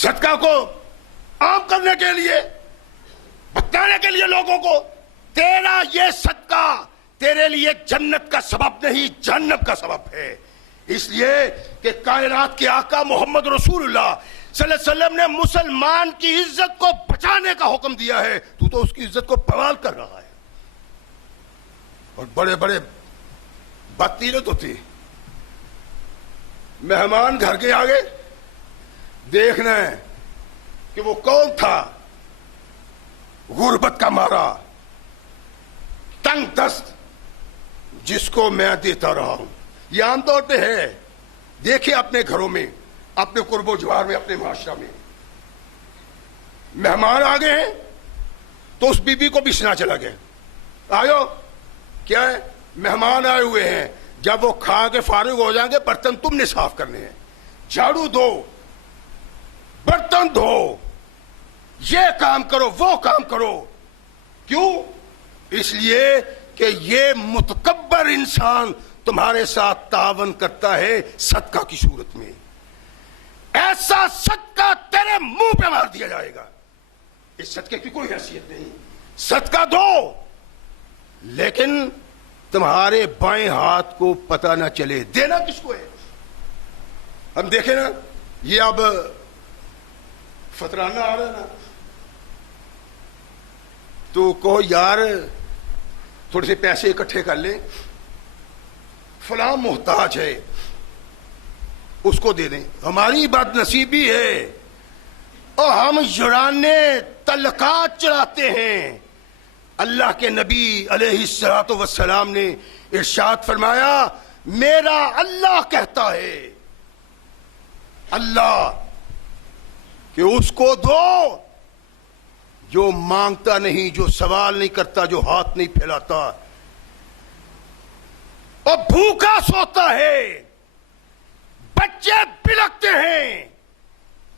صدقہ کو عام کرنے کے لیے, بتانے کے لیے لوگوں کو. تیرا یہ صدقہ تیرے لیے جنت کا سبب نہیں جہنم کا سبب ہے. اس لیے کہ کائنات کے آقا محمد رسول اللہ صلی اللہ علیہ وسلم نے مسلمان کی عزت کو بچانے کا حکم دیا ہے, تو اس کی عزت کو بوال کر رہا ہے. اور بڑے بڑے بدتیرت ہوتی, مہمان گھر کے آگے دیکھنا ہے کہ وہ کون تھا, غربت کا مارا تنگ دست جس کو میں دیتا رہا ہوں. یہ عام طور پہ ہے. دیکھیں اپنے گھروں میں, اپنے قرب و جوار میں, اپنے معاشرہ میں مہمان آ گئے ہیں تو اس بی بی کو بھی سنا چلا گیا, آئو کیا ہے مہمان آئے ہوئے ہیں, جب وہ کھا کے فارغ ہو جائیں گے برتن تم نے صاف کرنے ہیں, جھاڑو دو, برتن دھو, یہ کام کرو, وہ کام کرو. کیوں؟ اس لیے کہ یہ متکبر انسان تمہارے ساتھ تعاون کرتا ہے صدقہ کی صورت میں. ایسا صدقہ تیرے منہ پہ مار دیا جائے گا. اس صدقے کی کوئی حیثیت نہیں. صدقہ دو لیکن تمہارے بائیں ہاتھ کو پتہ نہ چلے دینا کس کو ہے. ہم دیکھیں نا, یہ اب فطرانہ آ رہا ہے نا, تو کہو یار تھوڑے سے پیسے اکٹھے کر لیں, فلاں محتاج ہے اس کو دے دیں. ہماری بد نصیبی ہے اور ہم یورانے تلقات چڑھاتے ہیں. اللہ کے نبی علیہ الصلوۃ والسلام نے ارشاد فرمایا, میرا اللہ کہتا ہے, اللہ کہ اس کو دو جو مانگتا نہیں, جو سوال نہیں کرتا, جو ہاتھ نہیں پھیلاتا اور بھوکا سوتا ہے. بچے بلکتے ہیں,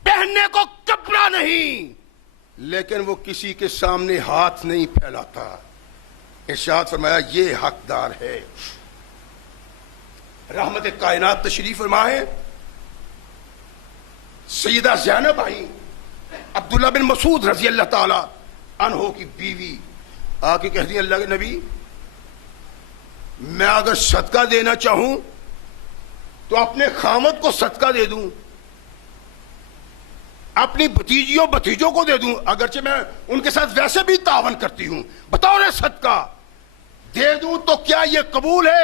پہننے کو کپڑا نہیں, لیکن وہ کسی کے سامنے ہاتھ نہیں پھیلاتا. ارشاد فرمایا یہ حقدار ہے. رحمت کائنات تشریف فرمائے سیدہ زینب آئی, عبداللہ بن مسعود رضی اللہ تعالی عنہ کی بیوی, آ کے کہتی اللہ کے نبی میں اگر صدقہ دینا چاہوں تو اپنے خامد کو صدقہ دے دوں, اپنی بھتیجیوں بھتیجوں کو دے دوں, اگرچہ میں ان کے ساتھ ویسے بھی تعاون کرتی ہوں, بطور صدقہ دے دوں تو کیا یہ قبول ہے؟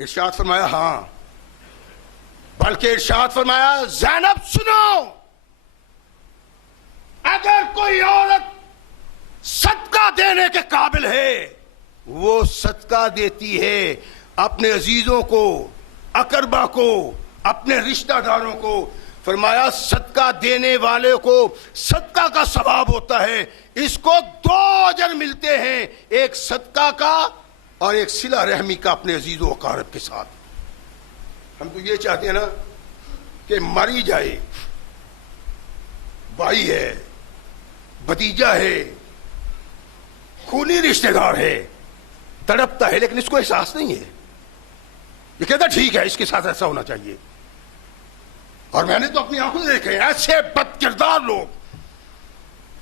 ارشاد فرمایا ہاں. بلکہ ارشاد فرمایا زینب سنو, اگر کوئی عورت صدقہ دینے کے قابل ہے وہ صدقہ دیتی ہے اپنے عزیزوں کو, اقربا کو, اپنے رشتہ داروں کو. فرمایا صدقہ دینے والے کو صدقہ کا ثواب ہوتا ہے, اس کو 2 اجر ملتے ہیں, ایک صدقہ کا اور ایک صلہ رحمی کا اپنے عزیز و اقارب کے ساتھ. ہم تو یہ چاہتے ہیں نا کہ مری جائے, بھائی ہے, بھتیجا ہے, خونی رشتہ دار ہے, تڑپتا ہے, لیکن اس کو احساس نہیں ہے. یہ کہتا ٹھیک ہے اس کے ساتھ ایسا ہونا چاہیے. اور میں نے تو اپنی آنکھوں سے دیکھے ایسے بد کردار لوگ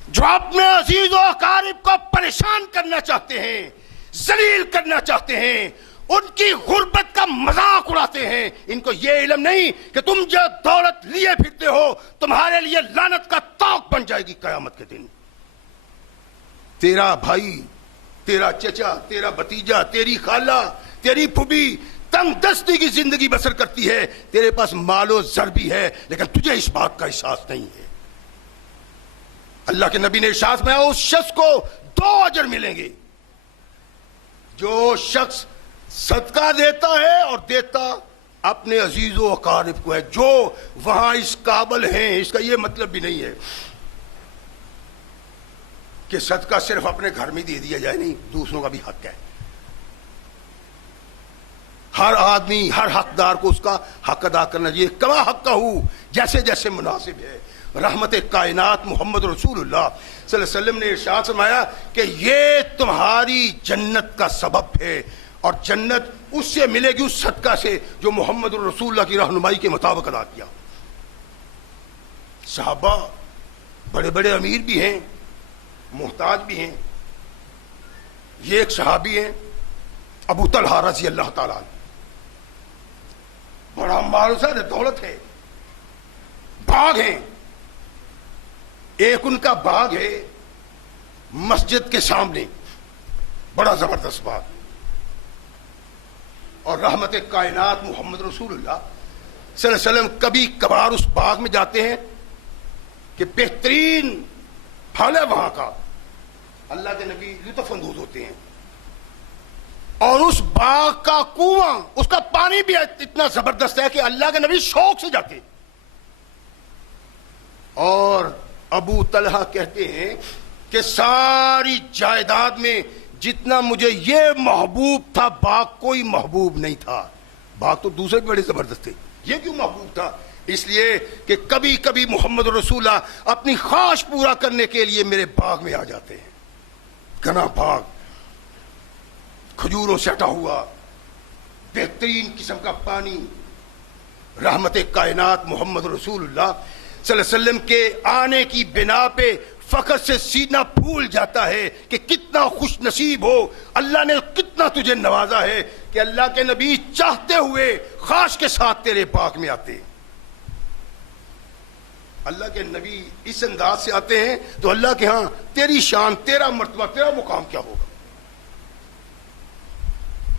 جو اپنے عزیز و اقارب کو پریشان کرنا چاہتے ہیں, ذلیل کرنا چاہتے ہیں, ان کی غربت کا مذاق اڑاتے ہیں. ان کو یہ علم نہیں کہ تم جو دولت لیے پھرتے ہو تمہارے لیے لعنت کا طوق بن جائے گی قیامت کے دن. تیرا بھائی, تیرا چچا, تیرا بھتیجا, تیری خالہ, تیری پھوپھی تنگ دستی کی زندگی بسر کرتی ہے، تیرے پاس مال و زر بھی ہے، لیکن تجھے اس بات کا احساس نہیں ہے۔ اللہ کے نبی نے ارشاد فرمایا اس شخص کو 2 اجر ملیں گے، جو شخص صدقہ دیتا ہے اور دیتا اپنے عزیز و اقارب کو ہے، جو وہاں اس قابل ہیں۔ اس کا یہ مطلب بھی نہیں ہے کہ صدقہ صرف اپنے گھر میں دے دیا جائے، نہیں، دوسروں کا بھی حق ہے۔ ہر آدمی، ہر حقدار کو اس کا حق ادا کرنا چاہیے، کما حق ہو، جیسے جیسے مناسب ہے۔ رحمت کائنات محمد رسول اللہ صلی اللہ علیہ وسلم نے ارشاد فرمایا کہ یہ تمہاری جنت کا سبب ہے، اور جنت اس سے ملے گی، اس صدقہ سے جو محمد رسول اللہ کی رہنمائی کے مطابق ادا کیا۔ صحابہ بڑے بڑے امیر بھی ہیں، محتاج بھی ہیں۔ یہ ایک صحابی ہیں ابو طلحہ رضی اللہ تعالیٰ عنہ، بڑا مال و دولت ہے، باغ ہیں۔ ایک ان کا باغ ہے مسجد کے سامنے، بڑا زبردست باغ، اور رحمت کائنات محمد رسول اللہ صلی اللہ علیہ وسلم کبھی کبھار اس باغ میں جاتے ہیں کہ بہترین پھل ہے وہاں کا، اللہ کے نبی لطف اندوز ہوتے ہیں، اور اس باغ کا کنواں، اس کا پانی بھی اتنا زبردست ہے کہ اللہ کے نبی شوق سے جاتے۔ اور ابو طلحہ کہتے ہیں کہ ساری جائیداد میں جتنا مجھے یہ محبوب تھا، باغ کوئی محبوب نہیں تھا۔ باغ تو دوسرے بھی بڑے زبردست تھے، یہ کیوں محبوب تھا؟ اس لیے کہ کبھی کبھی محمد رسول اللہ اپنی خواہش پورا کرنے کے لیے میرے باغ میں آ جاتے ہیں۔ گھنا باغ، کھجوروں سے ہٹا ہوا، بہترین قسم کا پانی، رحمت کائنات محمد رسول اللہ صلی اللہ علیہ وسلم کے آنے کی بنا پہ فقط سے سینہ پھول جاتا ہے کہ کتنا خوش نصیب ہو، اللہ نے کتنا تجھے نوازا ہے کہ اللہ کے نبی چاہتے ہوئے خواہش کے ساتھ تیرے باغ میں آتے۔ اللہ کے نبی اس انداز سے آتے ہیں تو اللہ کے ہاں تیری شان، تیرا مرتبہ، تیرا مقام کیا ہوگا؟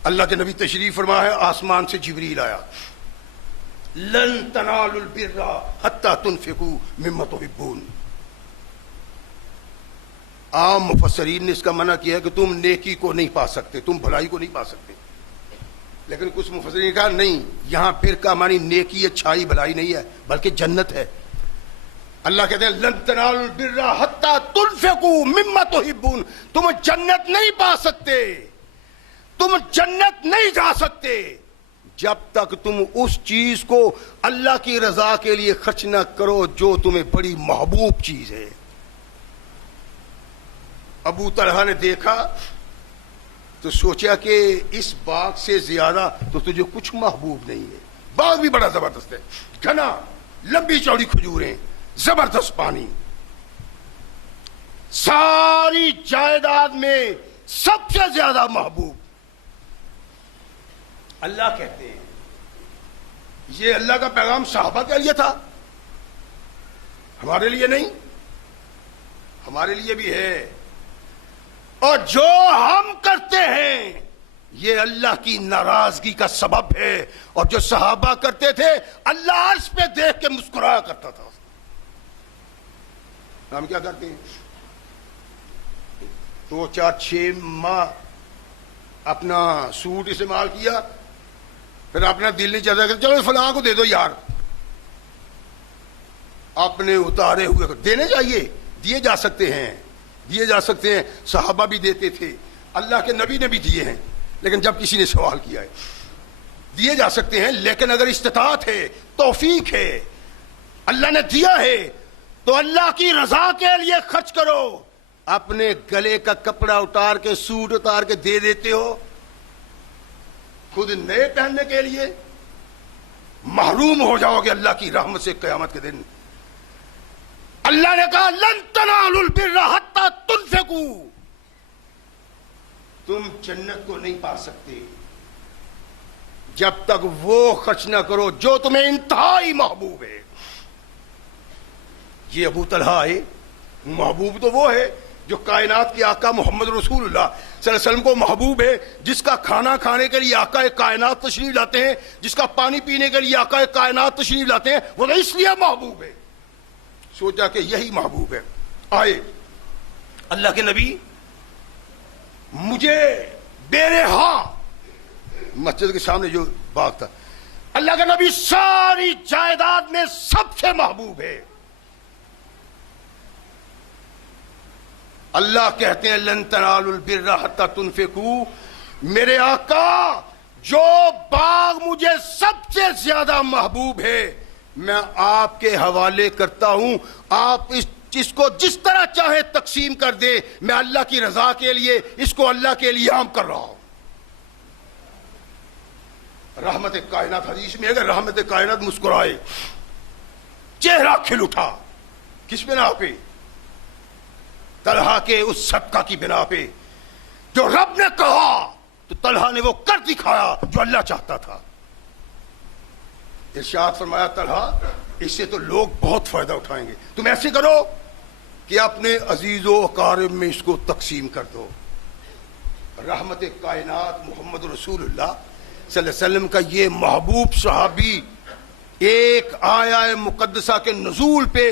اللہ کے نبی تشریف فرما ہے، آسمان سے جبریل آیا، لن تنالوا البر حتی تنفقوا مما تحبون۔ عام مفسرین نے اس کا منع کیا ہے کہ تم نیکی کو نہیں پا سکتے، تم بھلائی کو نہیں پا سکتے، لیکن کچھ مفسرین نے کہا نہیں، یہاں پھر کا معنی نیکی، اچھائی، بھلائی نہیں ہے، بلکہ جنت ہے۔ اللہ کہتے ہیں لن تنالوا البر حتی تنفقوا مما تحبون، تم جنت نہیں پا سکتے، تم جنت نہیں جا سکتے جب تک تم اس چیز کو اللہ کی رضا کے لیے خرچ نہ کرو جو تمہیں بڑی محبوب چیز ہے۔ ابو طلحہ نے دیکھا تو سوچا کہ اس باغ سے زیادہ تو تجھے کچھ محبوب نہیں ہے۔ باغ بھی بڑا زبردست ہے، گھنا، لمبی چوڑی کھجوریں، زبردست پانی، ساری جائیداد میں سب سے زیادہ محبوب۔ اللہ کہتے ہیں یہ اللہ کا پیغام صحابہ کے لیے تھا، ہمارے لیے نہیں، ہمارے لیے بھی ہے۔ اور جو ہم کرتے ہیں یہ اللہ کی ناراضگی کا سبب ہے، اور جو صحابہ کرتے تھے اللہ عرش پہ دیکھ کے مسکرایا کرتا تھا۔ ہم کیا کرتے ہیں؟ 2 4 6 ماہ اپنا سوٹ استعمال کیا، پھر اپنا دل نہیں چاہتا کہ چلو فلاں کو دے دو یار، اپنے اتارے ہوئے دینے چاہیے، دیے جا سکتے ہیں، دیے جا سکتے ہیں، صحابہ بھی دیتے تھے، اللہ کے نبی نے بھی دیے ہیں، لیکن جب کسی نے سوال کیا ہے دیے جا سکتے ہیں، لیکن اگر استطاعت ہے، توفیق ہے، اللہ نے دیا ہے تو اللہ کی رضا کے لیے خرچ کرو۔ اپنے گلے کا کپڑا اتار کے، سوٹ اتار کے دے دیتے ہو خود نئے پہننے کے لیے، محروم ہو جاؤ گے اللہ کی رحمت سے قیامت کے دن۔ اللہ نے کہا لن تنالوا البر حتی تنفقوا، تم جنت کو نہیں پا سکتے جب تک وہ خرچ نہ کرو جو تمہیں انتہائی محبوب ہے۔ یہ ابو طلحہ ہے، محبوب تو وہ ہے جو کائنات کے آقا محمد رسول اللہ صلی اللہ علیہ وسلم کو محبوب ہے، جس کا کھانا کھانے کے لیے آقا کائنات تشریف لاتے ہیں، جس کا پانی پینے کے لیے آقا کائنات تشریف لاتے ہیں، وہ اس لیے محبوب ہے. سوچا کہ یہی محبوب ہے. آئے اللہ کے نبی، مجھے میرے ہاں مسجد کے سامنے جو باغ تھا، اللہ کا نبی ساری جائیداد میں سب سے محبوب ہے. اللہ کہتے ہیں لن تنالوا البر حتی تنفقوا، میرے آقا جو باغ مجھے سب سے زیادہ محبوب ہے میں آپ کے حوالے کرتا ہوں، آپ اس چیز کو جس طرح چاہے تقسیم کر دے، میں اللہ کی رضا کے لیے اس کو اللہ کے لیے عام کر رہا ہوں. رحمت کائنات، حدیث میں اگر رحمت کائنات مسکرائے، چہرہ کھل اٹھا، کس بنا پہ؟ طلحہ کے اس صدقہ کی بنا پہ جو رب نے کہا تو طلحہ نے وہ کر دکھایا جو اللہ چاہتا تھا. ارشاد فرمایا طلحہ اس سے تو لوگ بہت فائدہ اٹھائیں گے، تم ایسے کرو کہ اپنے عزیز و اقارب میں اس کو تقسیم کر دو. رحمت کائنات محمد رسول اللہ صلی اللہ علیہ وسلم کا یہ محبوب صحابی ایک آیہ مقدسہ کے نزول پہ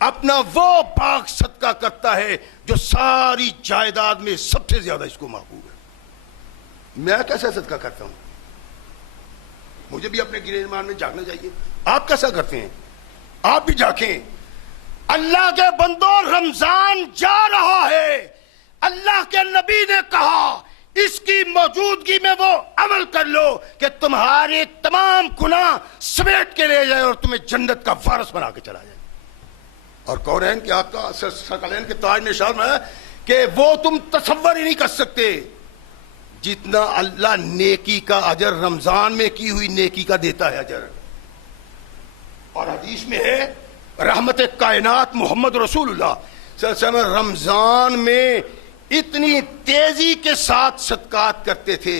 اپنا وہ باغ صدقہ کرتا ہے جو ساری جائیداد میں سب سے زیادہ اس کو محبوب ہے. میں کیسا صدقہ کرتا ہوں؟ مجھے بھی اپنے گرہ ایمان میں جھانکنا چاہیے. آپ کیسا کرتے ہیں؟ آپ بھی جھانکیں. اللہ کے بندو، رمضان جا رہا ہے، اللہ کے نبی نے کہا اس کی موجودگی میں وہ عمل کر لو کہ تمہارے تمام گناہ سمیٹ کے لے جائے اور تمہیں جنت کا وارث بنا کے چلا جائے. اور کونین کے آقا ثقلین کے تاج نے ارشاد ہے کہ وہ تم تصور ہی نہیں کر سکتے جتنا اللہ نیکی کا اجر رمضان میں کی ہوئی نیکی کا دیتا ہے اجر. اور حدیث میں ہے رحمت کائنات محمد رسول اللہ صلی اللہ علیہ وسلم رمضان میں اتنی تیزی کے ساتھ صدقات کرتے تھے،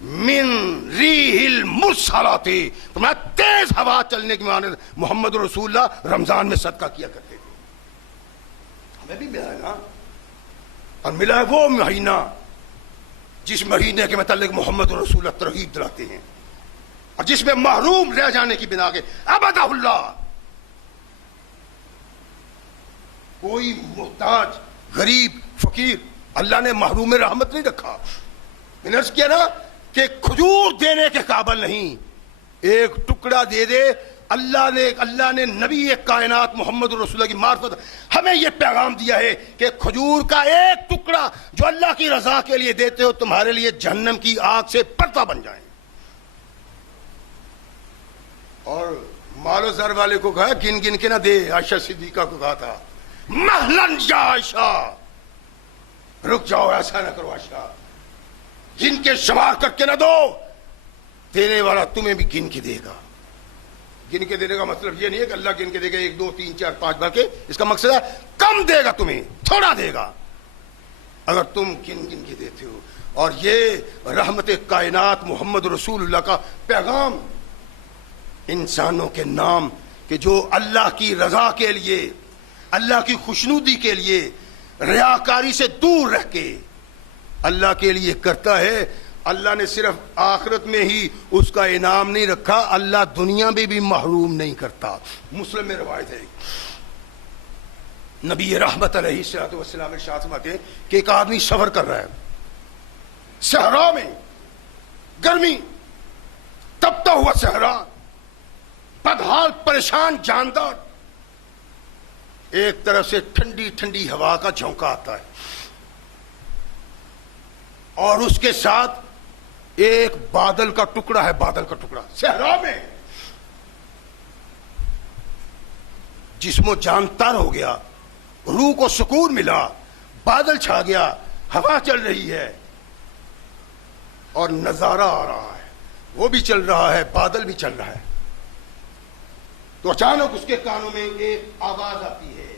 من ریح المرسلات، تیز ہوا چلنے کی مانند محمد رسول اللہ رمضان میں صدقہ کیا کرتے تھے. ہمیں بھی ملا ہے نا، اور ملا ہے وہ مہینہ جس مہینے کے متعلق محمد رسول اللہ ترغیب دلاتے ہیں اور جس میں محروم رہ جانے کی بنا کے ابدا اللہ کوئی محتاج غریب فقیر اللہ نے محروم رحمت نہیں رکھا. میں نے عرض کیا نا کہ کھجور دینے کے قابل نہیں، ایک ٹکڑا دے دے. اللہ نے نبی کائنات محمد رسول اللہ کی معرفت ہمیں یہ پیغام دیا ہے کہ کھجور کا ایک ٹکڑا جو اللہ کی رضا کے لیے دیتے ہو تمہارے لیے جہنم کی آگ سے پردہ بن جائیں. اور مال و زر والے کو کہا گن گن کے نہ دے. عائشہ صدیقہ کو کہا تھا مہلن یا عائشہ، رک جاؤ، ایسا نہ کرو عائشہ، گن کے شمار کر کے نہ دو، دینے والا تمہیں بھی گن کے دے گا. گن کے دینے کا مطلب یہ نہیں ہے کہ اللہ گن کے دے گا 1 2 3 4 5 بلکہ اس کا مقصد ہے کم دے گا، تمہیں تھوڑا دے گا اگر تم گن گن کے دیتے ہو. اور یہ رحمت کائنات محمد رسول اللہ کا پیغام انسانوں کے نام کہ جو اللہ کی رضا کے لیے، اللہ کی خوشنودی کے لیے ریاکاری سے دور رہ کے اللہ کے لیے کرتا ہے، اللہ نے صرف آخرت میں ہی اس کا انعام نہیں رکھا، اللہ دنیا میں بھی محروم نہیں کرتا. مسلم میں روایت ہے نبی رحمت علیہ الصلوۃ والسلام ارشاد فرماتے ہیں کہ ایک آدمی سفر کر رہا ہے صحرا میں، گرمی، تپتا ہوا صحرا، بدحال پریشان جاندار، ایک طرف سے ٹھنڈی ٹھنڈی ہوا کا جھونکا آتا ہے اور اس کے ساتھ ایک بادل کا ٹکڑا ہے، بادل کا ٹکڑا صحرا میں. جسم و جان تر ہو گیا، روح کو سکون ملا، بادل چھا گیا، ہوا چل رہی ہے اور نظارہ آ رہا ہے، وہ بھی چل رہا ہے، بادل بھی چل رہا ہے. تو اچانک اس کے کانوں میں ایک آواز آتی ہے،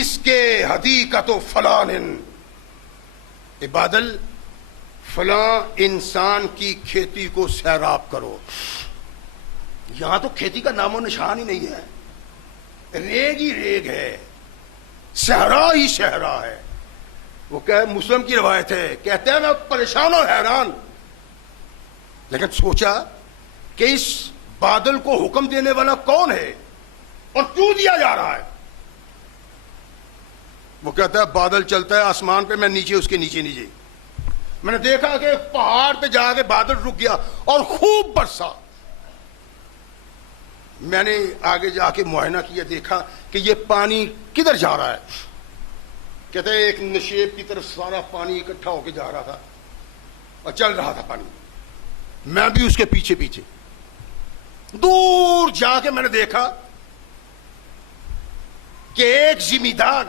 اس کے حدیقت و فلان، اے بادل فلاں انسان کی کھیتی کو سیراب کرو. یہاں تو کھیتی کا نام و نشان ہی نہیں ہے، ریگ ہی ریگ ہے، صحرا ہی صحرا ہے. وہ کہ مسلم کی روایت ہے, کہتے ہیں میں پریشان و حیران, لیکن سوچا کہ اس بادل کو حکم دینے والا کون ہے اور کیوں دیا جا رہا ہے. وہ کہتا ہے بادل چلتا ہے آسمان پہ, میں نیچے اس کے نیچے نیچے. میں نے دیکھا کہ پہاڑ پہ جا کے بادل رک گیا اور خوب برسا. میں نے آگے جا کے معائنہ کیا, دیکھا کہ یہ پانی کدھر جا رہا ہے. کہتے ہیں ایک نشیب کی طرف سارا پانی اکٹھا ہو کے جا رہا تھا اور چل رہا تھا پانی. میں بھی اس کے پیچھے پیچھے. دور جا کے میں نے دیکھا کہ ایک زمیندار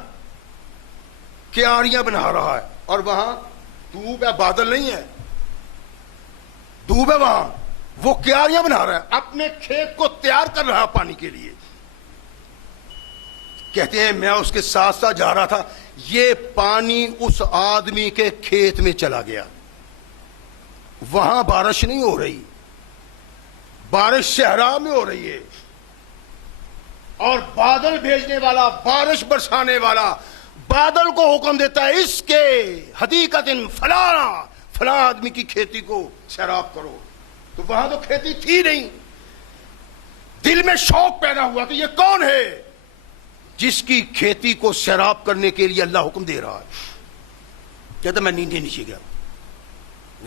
کیاریاں بنا رہا ہے, اور وہاں دھوپ ہے, بادل نہیں ہے, دھوپ ہے وہاں. وہ کیاریاں بنا رہا ہے, اپنے کھیت کو تیار کر رہا پانی کے لیے. کہتے ہیں میں اس کے ساتھ ساتھ جا رہا تھا, یہ پانی اس آدمی کے کھیت میں چلا گیا. وہاں بارش نہیں ہو رہی, بارش صحرا میں ہو رہی ہے, اور بادل بھیجنے والا, بارش برسانے والا بادل کو حکم دیتا ہے اس کے حدیقت فلاں آدمی کی کھیتی کو سیراب کرو. تو وہاں تو کھیتی تھی نہیں. دل میں شوق پیدا ہوا کہ یہ کون ہے جس کی کھیتی کو سیراب کرنے کے لیے اللہ حکم دے رہا ہے. کہتا میں نیچے گیا,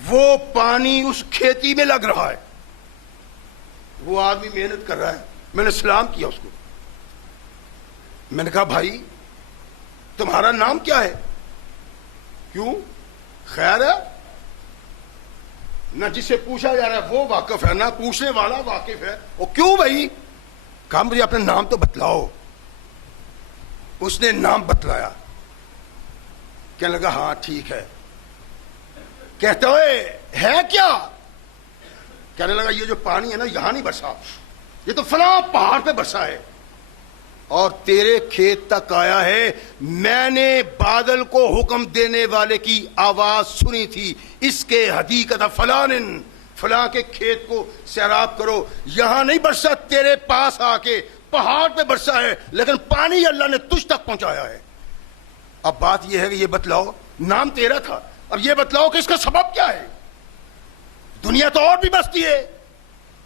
وہ پانی اس کھیتی میں لگ رہا ہے, وہ آدمی محنت کر رہا ہے. میں نے سلام کیا اس کو. میں نے کہا بھائی تمہارا نام کیا ہے؟ کیوں خیر ہے؟ نہ جسے پوچھا جا رہا ہے وہ واقف ہے, نہ پوچھنے والا واقف ہے. وہ کیوں بھائی؟ کہا مجھے اپنا نام تو بتلاؤ. اس نے نام بتلایا. کہنے لگا ہاں ٹھیک ہے. کہتے ہوئے ہے کیا؟ کہنے لگا یہ جو پانی ہے نا یہاں نہیں برسا, یہ تو فلاں پہاڑ پہ برسا ہے, اور تیرے کھیت تک آیا ہے. میں نے بادل کو حکم دینے والے کی آواز سنی تھی, اس کے حدیقت فلاں کے کھیت کو سیراب کرو. یہاں نہیں برسا, تیرے پاس آ کے پہاڑ پہ برسا ہے, لیکن پانی اللہ نے تجھ تک پہنچایا ہے. اب بات یہ ہے کہ یہ بتلاؤ, نام تیرا تھا, اب یہ بتلاؤ کہ اس کا سبب کیا ہے. دنیا تو اور بھی بستی ہے,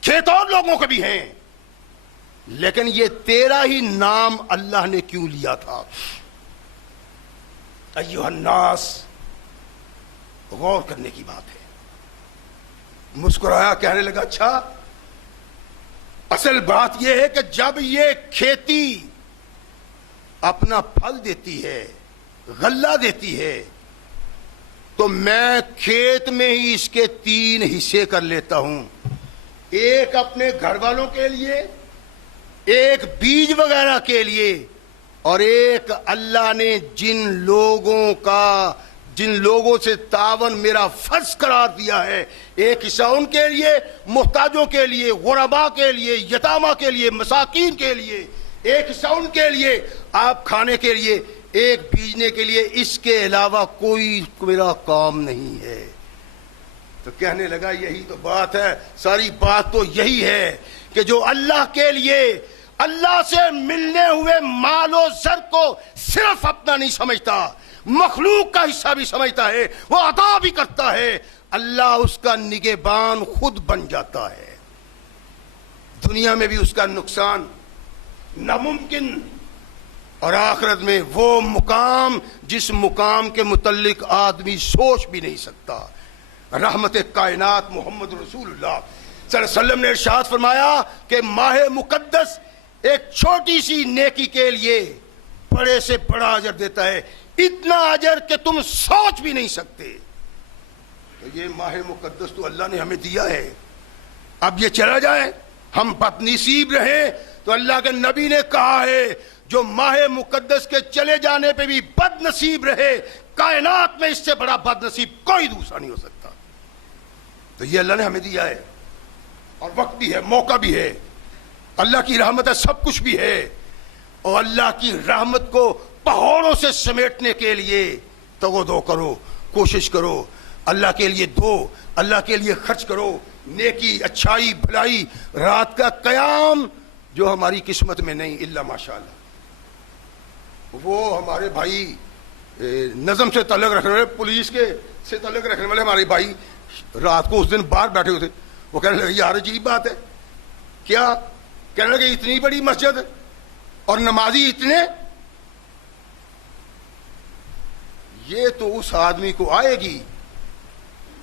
کھیت اور لوگوں کے بھی ہیں, لیکن یہ تیرا ہی نام اللہ نے کیوں لیا تھا؟ ایھا الناس, غور کرنے کی بات ہے. مسکرایا, کہنے لگا اچھا اصل بات یہ ہے کہ جب یہ کھیتی اپنا پھل دیتی ہے, غلہ دیتی ہے, تو میں کھیت میں ہی اس کے 3 حصے کر لیتا ہوں. ایک اپنے گھر والوں کے لیے, ایک بیج وغیرہ کے لیے, اور ایک اللہ نے جن لوگوں سے تعاون میرا فرض قرار دیا ہے, ایک حصہ ان کے لیے, محتاجوں کے لیے, غرباء کے لیے, یتامہ کے لیے, مساکین کے لیے, ایک حصہ ان کے لیے, آپ کھانے کے لیے, ایک بیجنے کے لیے. اس کے علاوہ کوئی میرا کام نہیں ہے. تو کہنے لگا یہی تو بات ہے, ساری بات تو یہی ہے کہ جو اللہ کے لیے, اللہ سے ملنے ہوئے مال و زر کو صرف اپنا نہیں سمجھتا, مخلوق کا حصہ بھی سمجھتا ہے, وہ عطا بھی کرتا ہے, اللہ اس کا نگہبان خود بن جاتا ہے. دنیا میں بھی اس کا نقصان ناممکن, اور آخرت میں وہ مقام جس مقام کے متعلق آدمی سوچ بھی نہیں سکتا. رحمت کائنات محمد رسول اللہ صلی اللہ علیہ وسلم نے ارشاد فرمایا کہ ماہ مقدس ایک چھوٹی سی نیکی کے لیے بڑے سے بڑا اجر دیتا ہے, اتنا اجر کہ تم سوچ بھی نہیں سکتے. تو یہ ماہ مقدس تو اللہ نے ہمیں دیا ہے, اب یہ چلا جائے, ہم بد نصیب رہیں تو اللہ کے نبی نے کہا ہے جو ماہ مقدس کے چلے جانے پہ بھی بد نصیب رہے, کائنات میں اس سے بڑا بد نصیب کوئی دوسرا نہیں ہو سکتا. تو یہ اللہ نے ہمیں دیا ہے, اور وقت بھی ہے, موقع بھی ہے, اللہ کی رحمت ہے, سب کچھ بھی ہے. اور اللہ کی رحمت کو پہاڑوں سے سمیٹنے کے لیے تگو کرو, کوشش کرو, اللہ کے لیے دو, اللہ کے لیے خرچ کرو, نیکی, اچھائی, بھلائی, رات کا قیام جو ہماری قسمت میں نہیں, الا ماشاء اللہ. وہ ہمارے بھائی نظم سے تعلق رکھنے والے، پولیس کے سے تعلق رکھنے والے ہمارے بھائی رات کو اس دن باہر بیٹھے ہوئے تھے. وہ کہنے لگے یار عجیب بات ہے. کیا؟ کہنے لگے اتنی بڑی مسجد اور نمازی اتنے. یہ تو اس آدمی کو آئے گی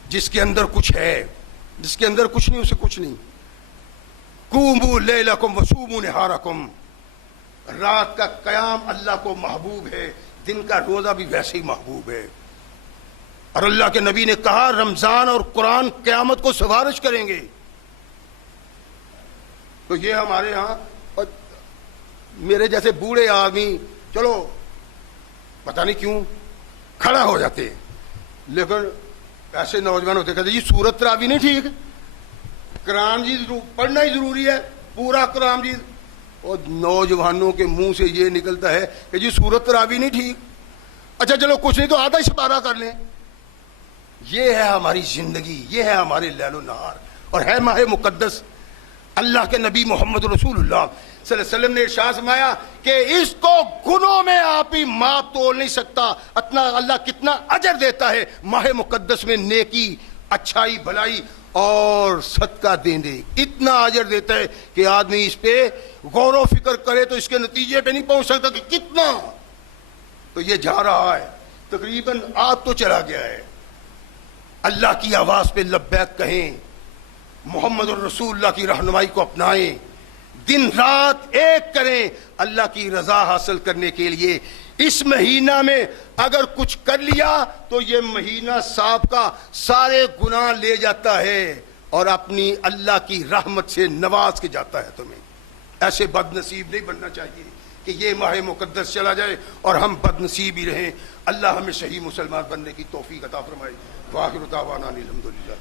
جس کے اندر کچھ ہے، جس کے اندر کچھ نہیں اسے کچھ نہیں. قوموا لیلکم وصوموا نہارکم. رات کا قیام اللہ کو محبوب ہے، دن کا روزہ بھی ویسے ہی محبوب ہے. اور اللہ کے نبی نے کہا رمضان اور قرآن قیامت کو سفارش کریں گے. تو یہ ہمارے ہاں اور میرے جیسے بوڑھے آدمی چلو پتہ نہیں کیوں کھڑا ہو جاتے، لیکن ایسے نوجوان ہوتے کہتے جی سورت تراوی نہیں ٹھیک، قرآن جی پڑھنا ہی ضروری ہے پورا قرآن جی. اور نوجوانوں کے منہ سے یہ نکلتا ہے کہ جی سورت تراوی نہیں ٹھیک. اچھا چلو کچھ نہیں تو آدھا ہی سپارہ کر لیں. یہ ہے ہماری زندگی، یہ ہے ہمارے لیل و نہار، اور ہے ماہ مقدس. اللہ کے نبی محمد رسول اللہ صلی اللہ علیہ وسلم نے ارشاد فرمایا کہ اس کو گناہوں میں آپ ہی ماپ تول نہیں سکتا. اتنا اللہ کتنا اجر دیتا ہے ماہ مقدس میں، نیکی، اچھائی، بھلائی اور صدقہ دینے. اتنا اجر دیتا ہے کہ آدمی اس پہ غور و فکر کرے تو اس کے نتیجے پہ نہیں پہنچ سکتا کہ کتنا. تو یہ جا رہا ہے تقریباً آج تو چلا گیا ہے. اللہ کی آواز پہ لبیک کہیں، محمد الرسول اللہ کی رہنمائی کو اپنائیں، دن رات ایک کریں اللہ کی رضا حاصل کرنے کے لیے. اس مہینہ میں اگر کچھ کر لیا تو یہ مہینہ صاحب کا سارے گناہ لے جاتا ہے اور اپنی اللہ کی رحمت سے نواز کے جاتا ہے. تمہیں ایسے بد نصیب نہیں بننا چاہیے کہ یہ ماہ مقدس چلا جائے اور ہم بد نصیب ہی رہیں. اللہ ہمیں صحیح مسلمان بننے کی توفیق عطا فرمائے. وآخر دعوانا الحمدللہ.